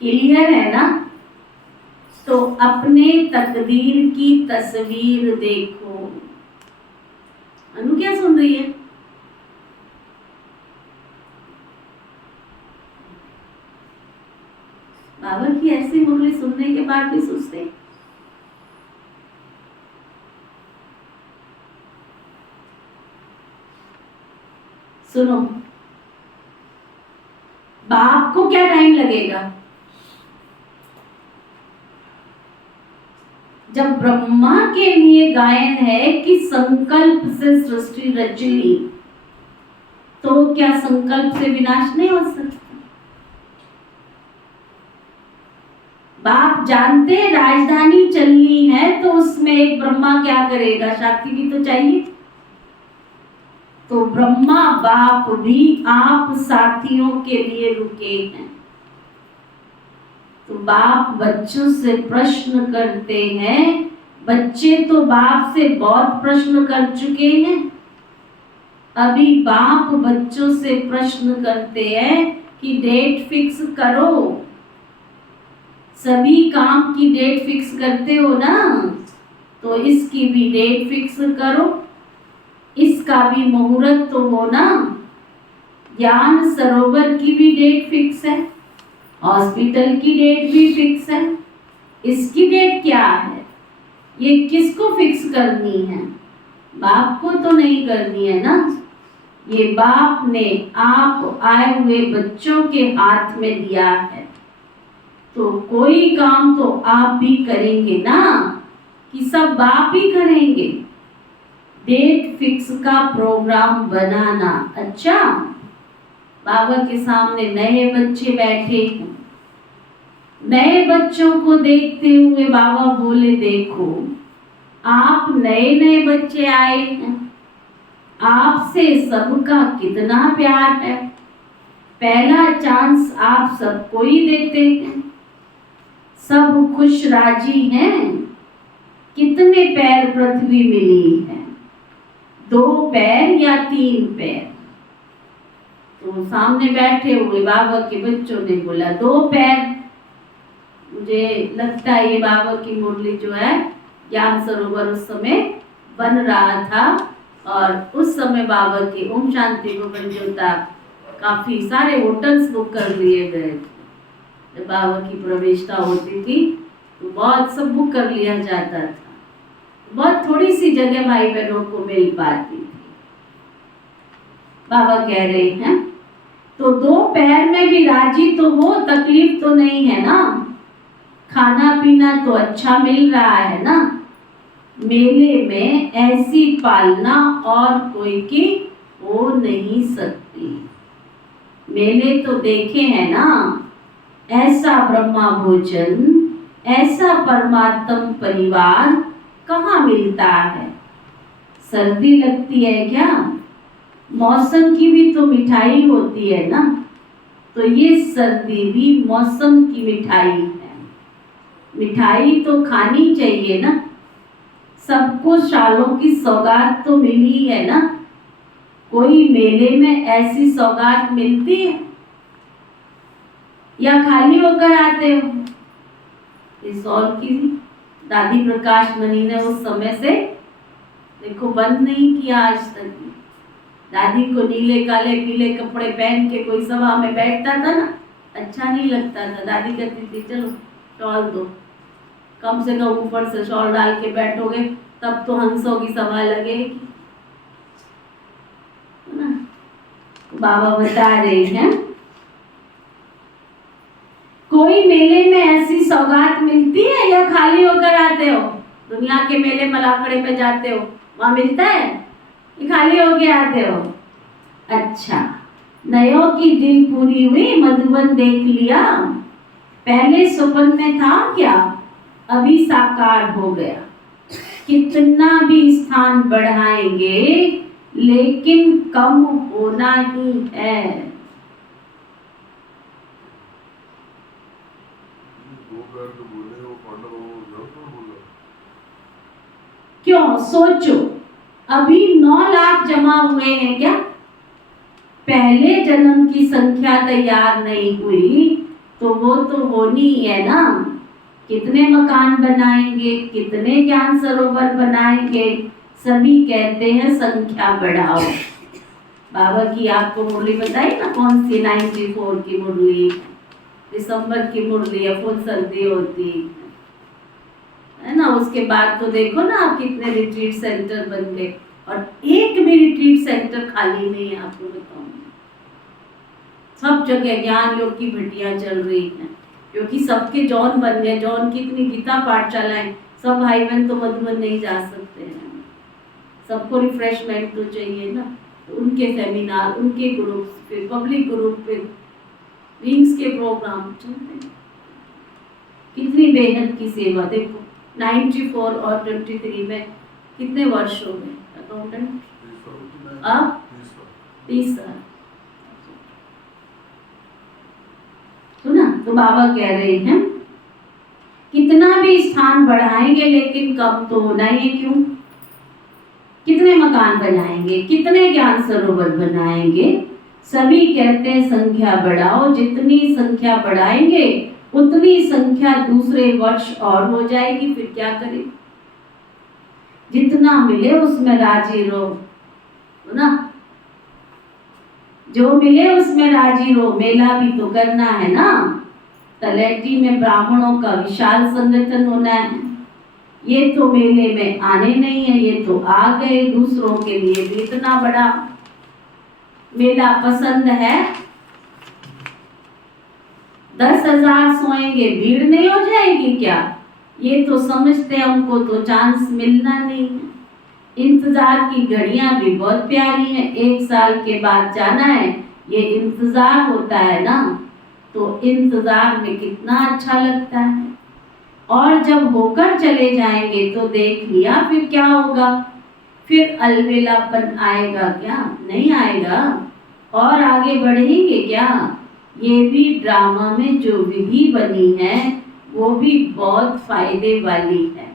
क्लियर है ना। तो अपने तकदीर की तस्वीर देखो। अनु क्या सुन रही है? बाबा की ऐसी मुरली सुनने के बाद भी सोचते सुनो, बाप को क्या टाइम लगेगा? जब ब्रह्मा के लिए गायन है कि संकल्प से सृष्टि रची, तो क्या संकल्प से विनाश नहीं हो सकता? बाप जानते हैं राजधानी चलनी है तो उसमें एक ब्रह्मा क्या करेगा? साथी भी तो चाहिए। तो ब्रह्मा बाप भी आप साथियों के लिए रुके हैं। तो बाप बच्चों से प्रश्न करते हैं, बच्चे तो बाप से बहुत प्रश्न कर चुके हैं, अभी बाप बच्चों से प्रश्न करते हैं कि डेट फिक्स करो। सभी काम की डेट फिक्स करते हो ना, तो इसकी भी डेट फिक्स करो, इसका भी मुहूर्त तो हो ना। ज्ञान सरोवर की भी डेट फिक्स है, हॉस्पिटल की डेट भी फिक्स है, इसकी डेट क्या है? ये किसको फिक्स करनी है? बाप को तो नहीं करनी है ना। ये बाप ने आप आए हुए बच्चों के हाथ में दिया है, तो कोई काम तो आप भी करेंगे ना, कि सब बाप ही करेंगे। डेट फिक्स का प्रोग्राम बनाना। अच्छा, बाबा के सामने नए बच्चे बैठे हैं, नए बच्चों को देखते हुए बाबा बोले, देखो आप नए नए बच्चे आए हैं, आपसे सबका कितना प्यार है, पहला चांस आप सबको ही देते हैं, सब खुश राजी हैं। कितने पैर पृथ्वी मिली है? 2 पैर या 3 पैर? तो सामने बैठे हुए बाबा के बच्चों ने बोला 2 पैर। मुझे लगता है ये बाबा की मुरली जो है ज्ञान सरोवर उस समय बन रहा था, और उस समय बाबा की ओम शांति भवन जो था, काफी सारे होटल्स बुक कर लिए गए थे। जब बाबा की प्रवेशता होती थी तो बहुत सब बुक कर लिया जाता था, बहुत थोड़ी सी जगह भाई बहनों को मिल पाती थी। बाबा कह रहे हैं तो 2 पैर में भी राजी तो हो, तकलीफ तो नहीं है ना, खाना पीना तो अच्छा मिल रहा है ना। मेले में ऐसी पालना और कोई की हो नहीं सकती। मेले तो देखे हैं ना, ऐसा ब्रह्मा भोजन, ऐसा परमात्म परिवार कहाँ मिलता है? सर्दी लगती है क्या? मौसम की भी तो मिठाई होती है ना, तो ये सर्दी भी मौसम की मिठाई है। मिठाई तो खानी चाहिए ना, सबको सालों की सौगात तो मिली है ना। कोई मेले में ऐसी सौगात मिलती है या खाली होकर आते हो? इस और की दादी प्रकाश मणि ने उस समय से देखो बंद नहीं किया आज तक। दादी को नीले काले पीले कपड़े पहन के कोई सभा में बैठता था ना, अच्छा नहीं लगता था। दादी कहती थी चलो शॉल दो, कम से कम ऊपर से शॉल डाल के बैठोगे तब तो हंसों की सभा लगेगी ना। बाबा बता रहे हैं कोई मेले में ऐसी सौगात मिलती है या खाली होकर आते हो? दुनिया के मेले मलाखड़े में जाते हो, वहां मिलता है कि खाली होके आते हो? अच्छा, नयों की दिल पूरी हुई, मधुबन देख लिया, पहले स्वप्न में था क्या, अभी साकार हो गया। कितना भी स्थान बढ़ाएंगे लेकिन कम होना ही है। क्यों? सोचो, अभी 9 लाख जमा हुए हैं क्या? पहले जन्म की संख्या तैयार नहीं हुई तो वो तो होनी ही है ना। कितने मकान बनाएंगे, कितने ज्ञान सरोवर बनाएंगे, सभी कहते हैं संख्या बढ़ाओ। बाबा की आपको मुरली बताई ना, कौन सी 94 की मुरली, दिसंबर की मुरली है, फुल सर्दी होती है ना। उसके बाद तो देखो ना आप कितने रिट्रीट सेंटर बन गए, और एक भी रिट्रीट सेंटर खाली नहीं है। आपको बताऊं, सब जगह ज्ञान योग की भट्टियां चल रही हैं, क्योंकि सबके जॉन बन गए। जॉन की इतनी गीता पाठशालाएं, सब भाई बहन तो मधुबन नहीं जा सकते हैं, सबको रिफ्रेशमेंट तो चाहिए ना। उनके सेमिनार, उनके ग्रुप, फिर पब्लिक ग्रुप, फिर विंग्स के प्रोग्राम चलते हैं। कितनी मेहनत की सेवा। देखो 94 और 23 में कितने वर्ष हो गए अकाउंटेंट? अब 30 साल। सुना तो बाबा कह रहे हैं कितना भी स्थान बढ़ाएंगे लेकिन कम तो होना ही है। क्यों? कितने मकान बनाएंगे, कितने ज्ञान सरोवर बनाएंगे? सभी कहते हैं संख्या बढ़ाओ। जितनी संख्या बढ़ाएंगे उतनी संख्या दूसरे वर्ष और हो जाएगी। फिर क्या करें? जितना मिले उसमें राजी रहो ना, जो मिले उसमें राजी रहो। मेला भी तो करना है ना। तलेटी में ब्राह्मणों का विशाल संगठन होना है। ये तो मेले में आने नहीं है, ये तो आ गए। दूसरों के लिए भी इतना बड़ा मेला पसंद है। 10,000 सोएंगे, भीड़ नहीं हो जाएगी क्या? ये तो समझते हमको तो चांस मिलना नहीं है। इंतजार की घड़ियां भी बहुत प्यारी हैं। 1 साल के बाद जाना है, ये इंतजार होता है ना, तो इंतजार में कितना अच्छा लगता है। और जब होकर चले जाएंगे तो देख लिया फिर क्या होगा। फिर अलबेलापन आएगा क्या? नहीं आएगा। और आगे बढ़ेंगे क्या? ये भी ड्रामा में जो विधि बनी है वो भी बहुत फायदे वाली है।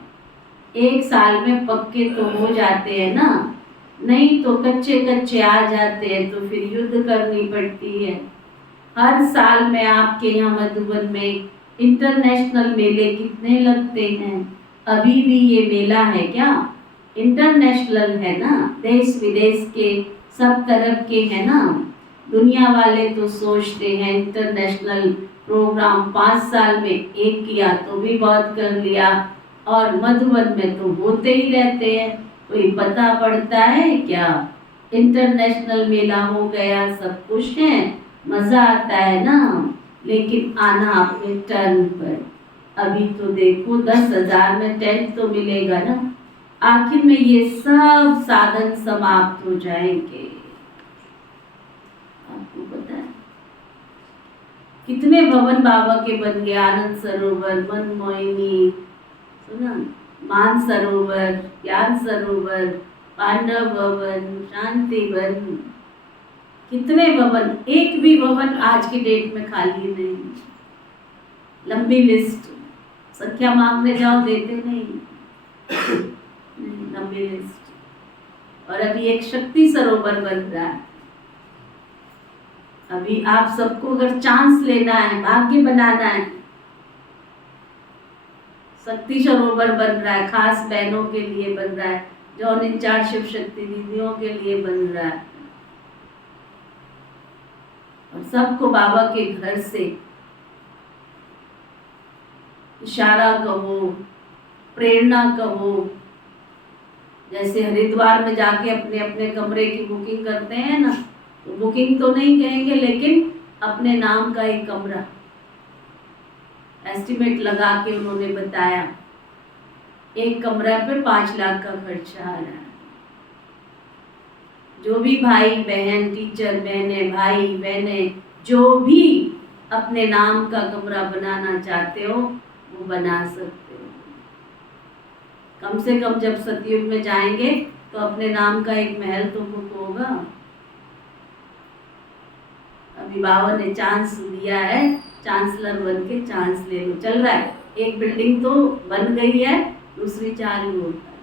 1 साल में पक्के तो हो जाते हैं ना, नहीं तो कच्चे कच्चे आ जाते हैं, तो फिर युद्ध करनी पड़ती है। हर साल में आपके यहाँ मधुबन में इंटरनेशनल मेले कितने लगते हैं? अभी भी ये मेला है क्या? इंटरनेशनल है ना, देश विदेश के सब तरफ के हैं ना। दुनिया वाले तो सोचते हैं इंटरनेशनल प्रोग्राम 5 साल में एक किया तो भी बहुत कर लिया, और मधुबन में तो होते ही रहते हैं। कोई पता पड़ता है क्या? इंटरनेशनल मेला हो गया, सब खुश हैं, मजा आता है ना। लेकिन आना अपने टर्न पर। अभी तो देखो 10,000 में टेंट तो मिलेगा ना। आखिर में ये सब साधन समाप्त हो जाएंगे। आपको पता है कितने भवन बाबा के बन गए? आनंद सरोवर, मनमोहिनी, सुना, मान सरोवर, ज्ञान सरोवर, पांडव भवन, शांति वन, कितने भवन। एक भी भवन आज की डेट में खाली नहीं। लंबी लिस्ट, संख्या मांगने जाओ देते नहीं, लंबी लिस्ट। और अभी एक शक्ति सरोवर बन रहा है। अभी आप सबको अगर चांस लेना है, भाग्य बनाना है, शक्ति सरोवर बन रहा है। खास बहनों के लिए बन रहा है, जौन इंचार्ज शिव शक्ति दीदियों के लिए बन रहा है। और सबको बाबा के घर से इशारा कहो, प्रेरणा कहो। जैसे हरिद्वार में जाके अपने अपने कमरे की बुकिंग करते हैं ना, तो बुकिंग तो नहीं कहेंगे, लेकिन अपने नाम का एक कमरा एस्टिमेट लगा के उन्होंने बताया। एक कमरा पे 5 लाख का खर्चा आ रहा है। जो भी भाई बहन, टीचर बहने, भाई बहने, जो भी अपने नाम का कमरा बनाना चाहते हो वो बना सकते हो। कम से कम जब सतयुग में जाएंगे तो अपने नाम का एक महल तो बुक होगा। अभी बाबा ने चांस दिया है, चांसलर बन के चांस ले लो। चल रहा है, एक बिल्डिंग तो बन गई है, दूसरी चालू होता है।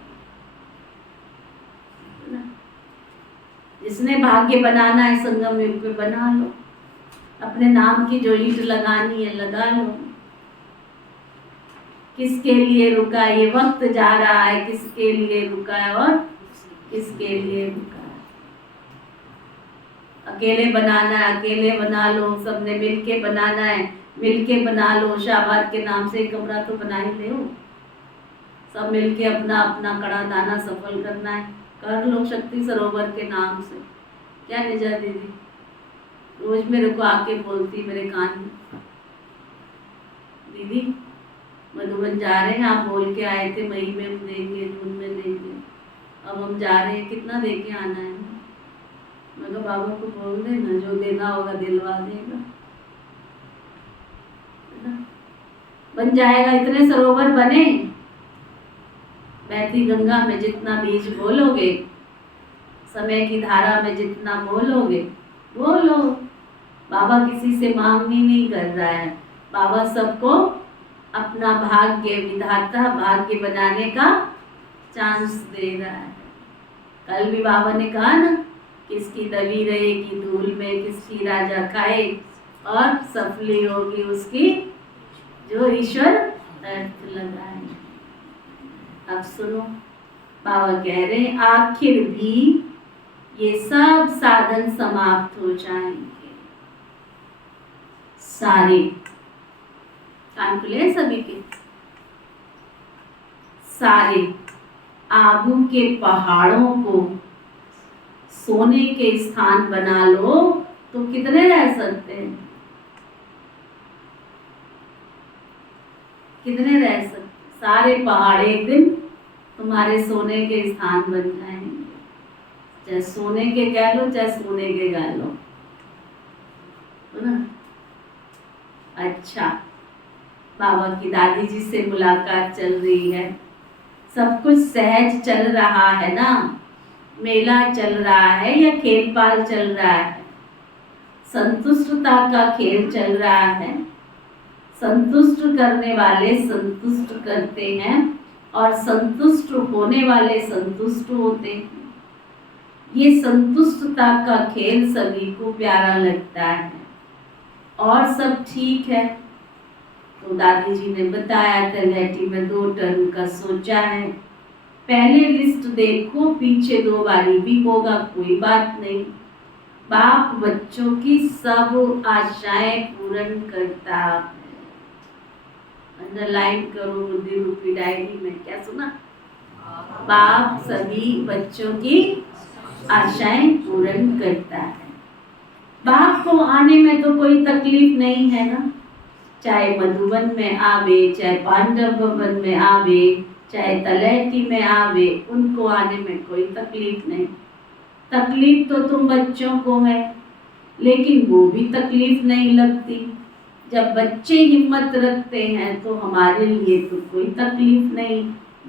जिसने भाग्य बनाना है संगम युग पे बना लो। अपने नाम की जो ईंट लगानी है लगा लो। किसके लिए रुका ये वक्त जा रहा है, किसके लिए रुका है और इसके लिए रुका है। अकेले बनाना है, अकेले बना लो, सबने मिलके बनाना है, मिलके बना लो। शाबाद के नाम से कमरा तो बना ही ले, सब मिलके अपना अपना कड़ा दाना सफल करना है, कर लो शक्ति सरोवर के नाम से। क्या निजा दीदी रोज मेरे को आके बोलती मेरे कान में, दीदी मधुबन जा रहे हैं, आप बोल के आए थे मई में हम देंगे, जून में देंगे, अब हम जा रहे हैं, कितना दे के आना है? मैं कहा बाबा को बोल देना, जो देना होगा दिलवा देगा, बन जाएगा। इतने सरोवर बने, बहती गंगा में जितना बीज बोलोगे, समय की धारा में जितना बोलोगे बोलो। बाबा किसी से मांग ही नहीं कर रहा है, बाबा सबको अपना भाग्य विधाता, भाग्य बनाने का चांस दे रहा है। कल भी बाबा ने कहा ना, किसकी दबी रहेगी धूल में, किसकी राजा खाए, और सफली होगी उसकी जो ईश्वर अर्थ लगाए। अब सुनो, बाबा कह रहे हैं आखिर भी ये सब साधन समाप्त हो जाएंगे। सारे कान खुले सभी के, सारे आबू के पहाड़ों को सोने के स्थान बना लो तो कितने रह सकते हैं? कितने रह सकते? सारे पहाड़ एक दिन तुम्हारे सोने के स्थान बन जाएंगे। चाहे सोने के कह लो, चाहे सोने के कह लो, है ना? अच्छा, बाबा की दादी जी से मुलाकात चल रही है, सब कुछ सहज चल रहा है ना? मेला चल रहा है या खेल पाल चल रहा है? संतुष्टता का खेल चल रहा है। संतुष्ट करने वाले संतुष्ट करते हैं और संतुष्ट होने वाले संतुष्ट होते हैं। ये संतुष्टता का खेल सभी को प्यारा लगता है और सब ठीक है। तो दादी जी ने बताया तलहटी में 2 टर्म का सोचा है, पहले लिस्ट देखो, पीछे 2 बारी भी होगा, कोई बात नहीं। बाप बच्चों की सब आशाएं पूर्ण करता है। अंडरलाइन करो बुद्धि रूपी डायरी में, क्या सुना? बाप सभी बच्चों की आशाएं पूर्ण करता है। बाप को आने में तो कोई तकलीफ नहीं है ना, चाहे मधुबन में आवे, चाहे पांडव भवन में आवे, चाहे तलहटी में आवे, उनको आने में कोई तकलीफ नहीं। तकलीफ तो तुम बच्चों को है, लेकिन वो भी तकलीफ नहीं लगती। जब बच्चे हिम्मत रखते हैं तो हमारे लिए तो कोई तकलीफ नहीं,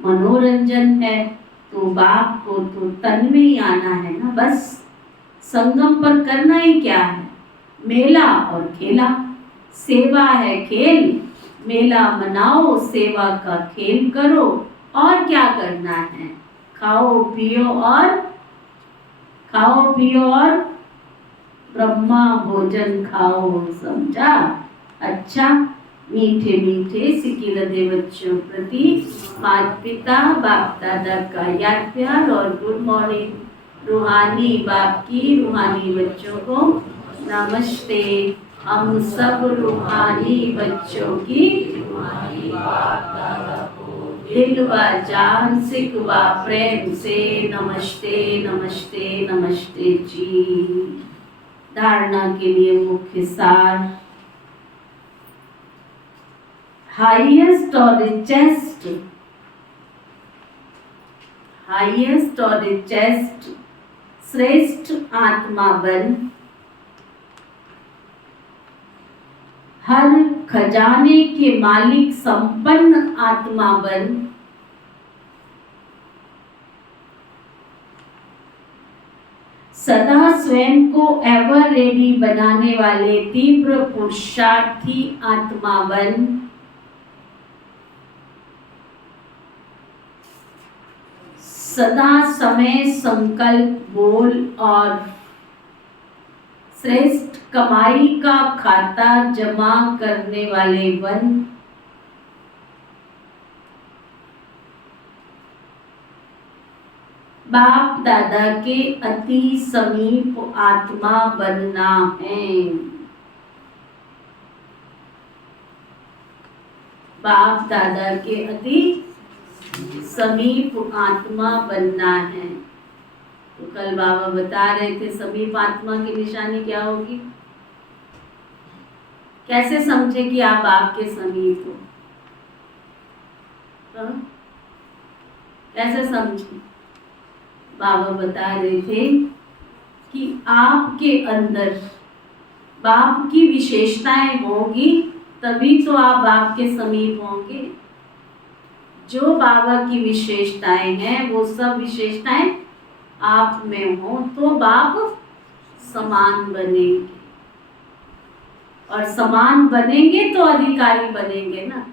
मनोरंजन है। तो बाप को तो तन में ही आना है ना, बस संगम पर करना ही क्या है? मेला और खेला। सेवा है खेल, मेला मनाओ, सेवा का खेल करो, और क्या करना है? खाओ पियो और ब्रह्मा भोजन खाओ, समझा? अच्छा, मीठे मीठे सिकिलदे बच्चों प्रति माता पिता बाप दादा का याद प्यार और गुड मॉर्निंग। रूहानी बाप की रूहानी बच्चों को नमस्ते। हम सब रूहानी बच्चों की रूहानी बाप दादा को दिल व जान से व प्रेम से नमस्ते नमस्ते नमस्ते जी। धारणा के लिए मुख्य सार, हाईएस्ट और रिचेस्ट श्रेष्ठ आत्मा बन, हर खजाने के मालिक संपन्न आत्मा बन, सदा स्वयं को एवर रेडी बनाने वाले तीव्र पुरुषार्थी आत्मा बन, सदा समय संकल्प बोल और श्रेष्ठ कमाई का खाता जमा करने वाले बन, बाप दादा के अति समीप आत्मा बनना है। बाप दादा के अति समीप आत्मा बनना है। तो कल बाबा बता रहे थे समीप आत्मा की निशानी क्या होगी, कैसे समझे कि आप आपके समीप हो, हाँ? कैसे समझे? बाबा बता रहे थे कि आपके अंदर बाप की विशेषताएं होंगी तभी तो आप बाप के समीप होंगे। जो बाबा की विशेषताएं हैं वो सब विशेषताएं आप में हो तो बाप समान बनेंगे, और समान बनेंगे तो अधिकारी बनेंगे ना,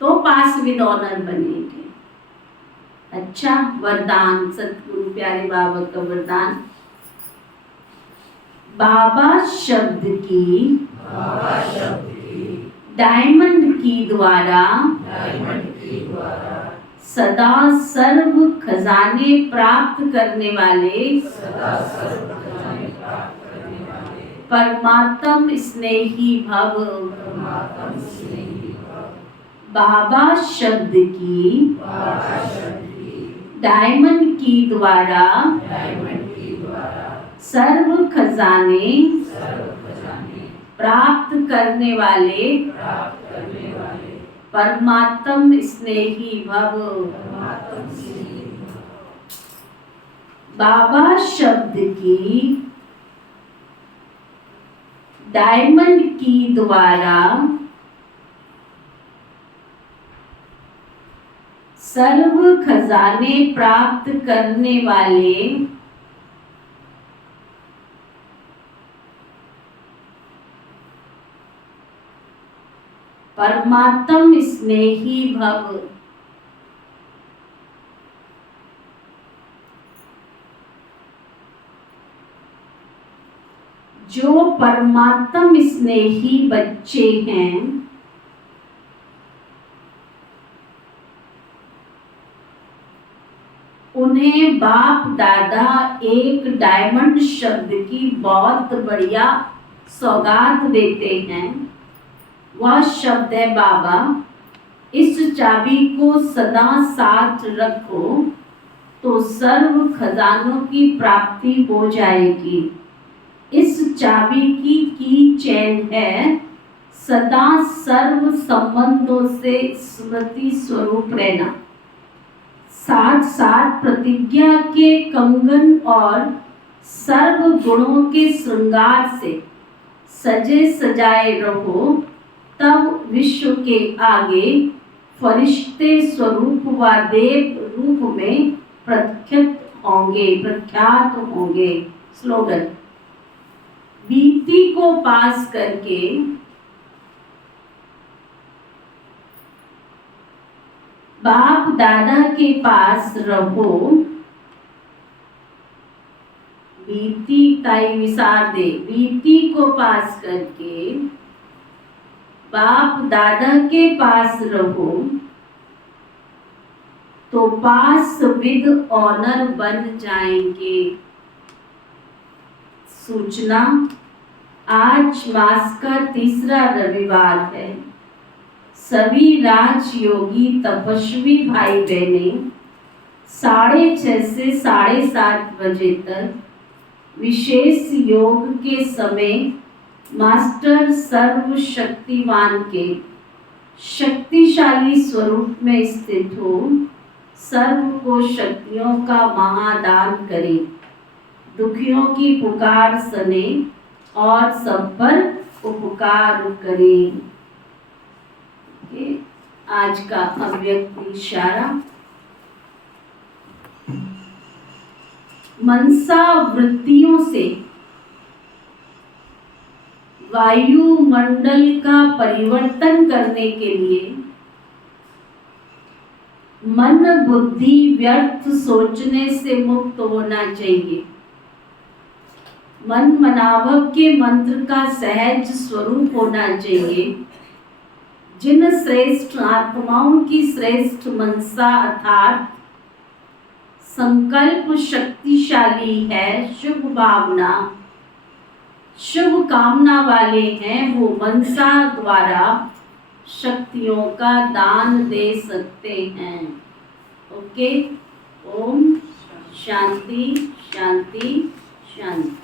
तो पास विद ऑनर बनेंगे। अच्छा, वरदान सतगुरु प्यारे बाबा का वरदान। बाबा शब्द की डायमंड की द्वारा सदा सर्व खजाने प्राप्त करने वाले परमात्म स्नेही भव। बाबा शब्द की डायमंड की द्वारा सर्व खजाने प्राप्त करने वाले परमात्म स्नेही भव। बाबा शब्द की डायमंड की द्वारा सर्व खजाने प्राप्त करने वाले परमात्म स्नेही भव। जो परमात्म स्नेही बच्चे हैं उन्हें बाप दादा एक डायमंड शब्द की बहुत बढ़िया सौगात देते हैं। वह शब्द है बाबा, इस चाबी को सदा साथ रखो तो सर्व खजानों की प्राप्ति हो जाएगी। इस चाबी की चैन है सदा सर्व संबंधों से स्मृति स्वरूप रहना। साथ साथ प्रतिज्ञा के कंगन और सर्व गुणों के श्रृंगार से सजे सजाए रहो, तब विश्व के आगे फरिश्ते स्वरूप व देव रूप में प्रख्यात होंगे। स्लोगन। बीती को पास करके बाप दादा के पास रहो। बीती ताई विसार दे, बीती को पास करके बाप दादा के पास रहो तो पास विद ऑनर बन जाएंगे। सूचना, आज मास का तीसरा रविवार है। सभी राजयोगी तपस्वी भाई बहने 6:30 से 7:30 बजे तक विशेष योग के समय मास्टर सर्वशक्तिमान के शक्तिशाली स्वरूप में स्थित हो सर्व को शक्तियों का महादान करें, दुखियों की पुकार सने और सब पर उपकार करें। आज का अव्यक्त इशारा। मनसा वृत्तियों से वायुमंडल का परिवर्तन करने के लिए मन बुद्धि व्यर्थ सोचने से मुक्त होना चाहिए। मन मनाभव के मंत्र का सहज स्वरूप होना चाहिए। जिन श्रेष्ठ आत्माओं की श्रेष्ठ मनसा अर्थात संकल्प शक्तिशाली है, शुभ भावना शुभ कामना वाले हैं, वो मनसा द्वारा शक्तियों का दान दे सकते हैं। ओके, ओम शांति शांति शांति।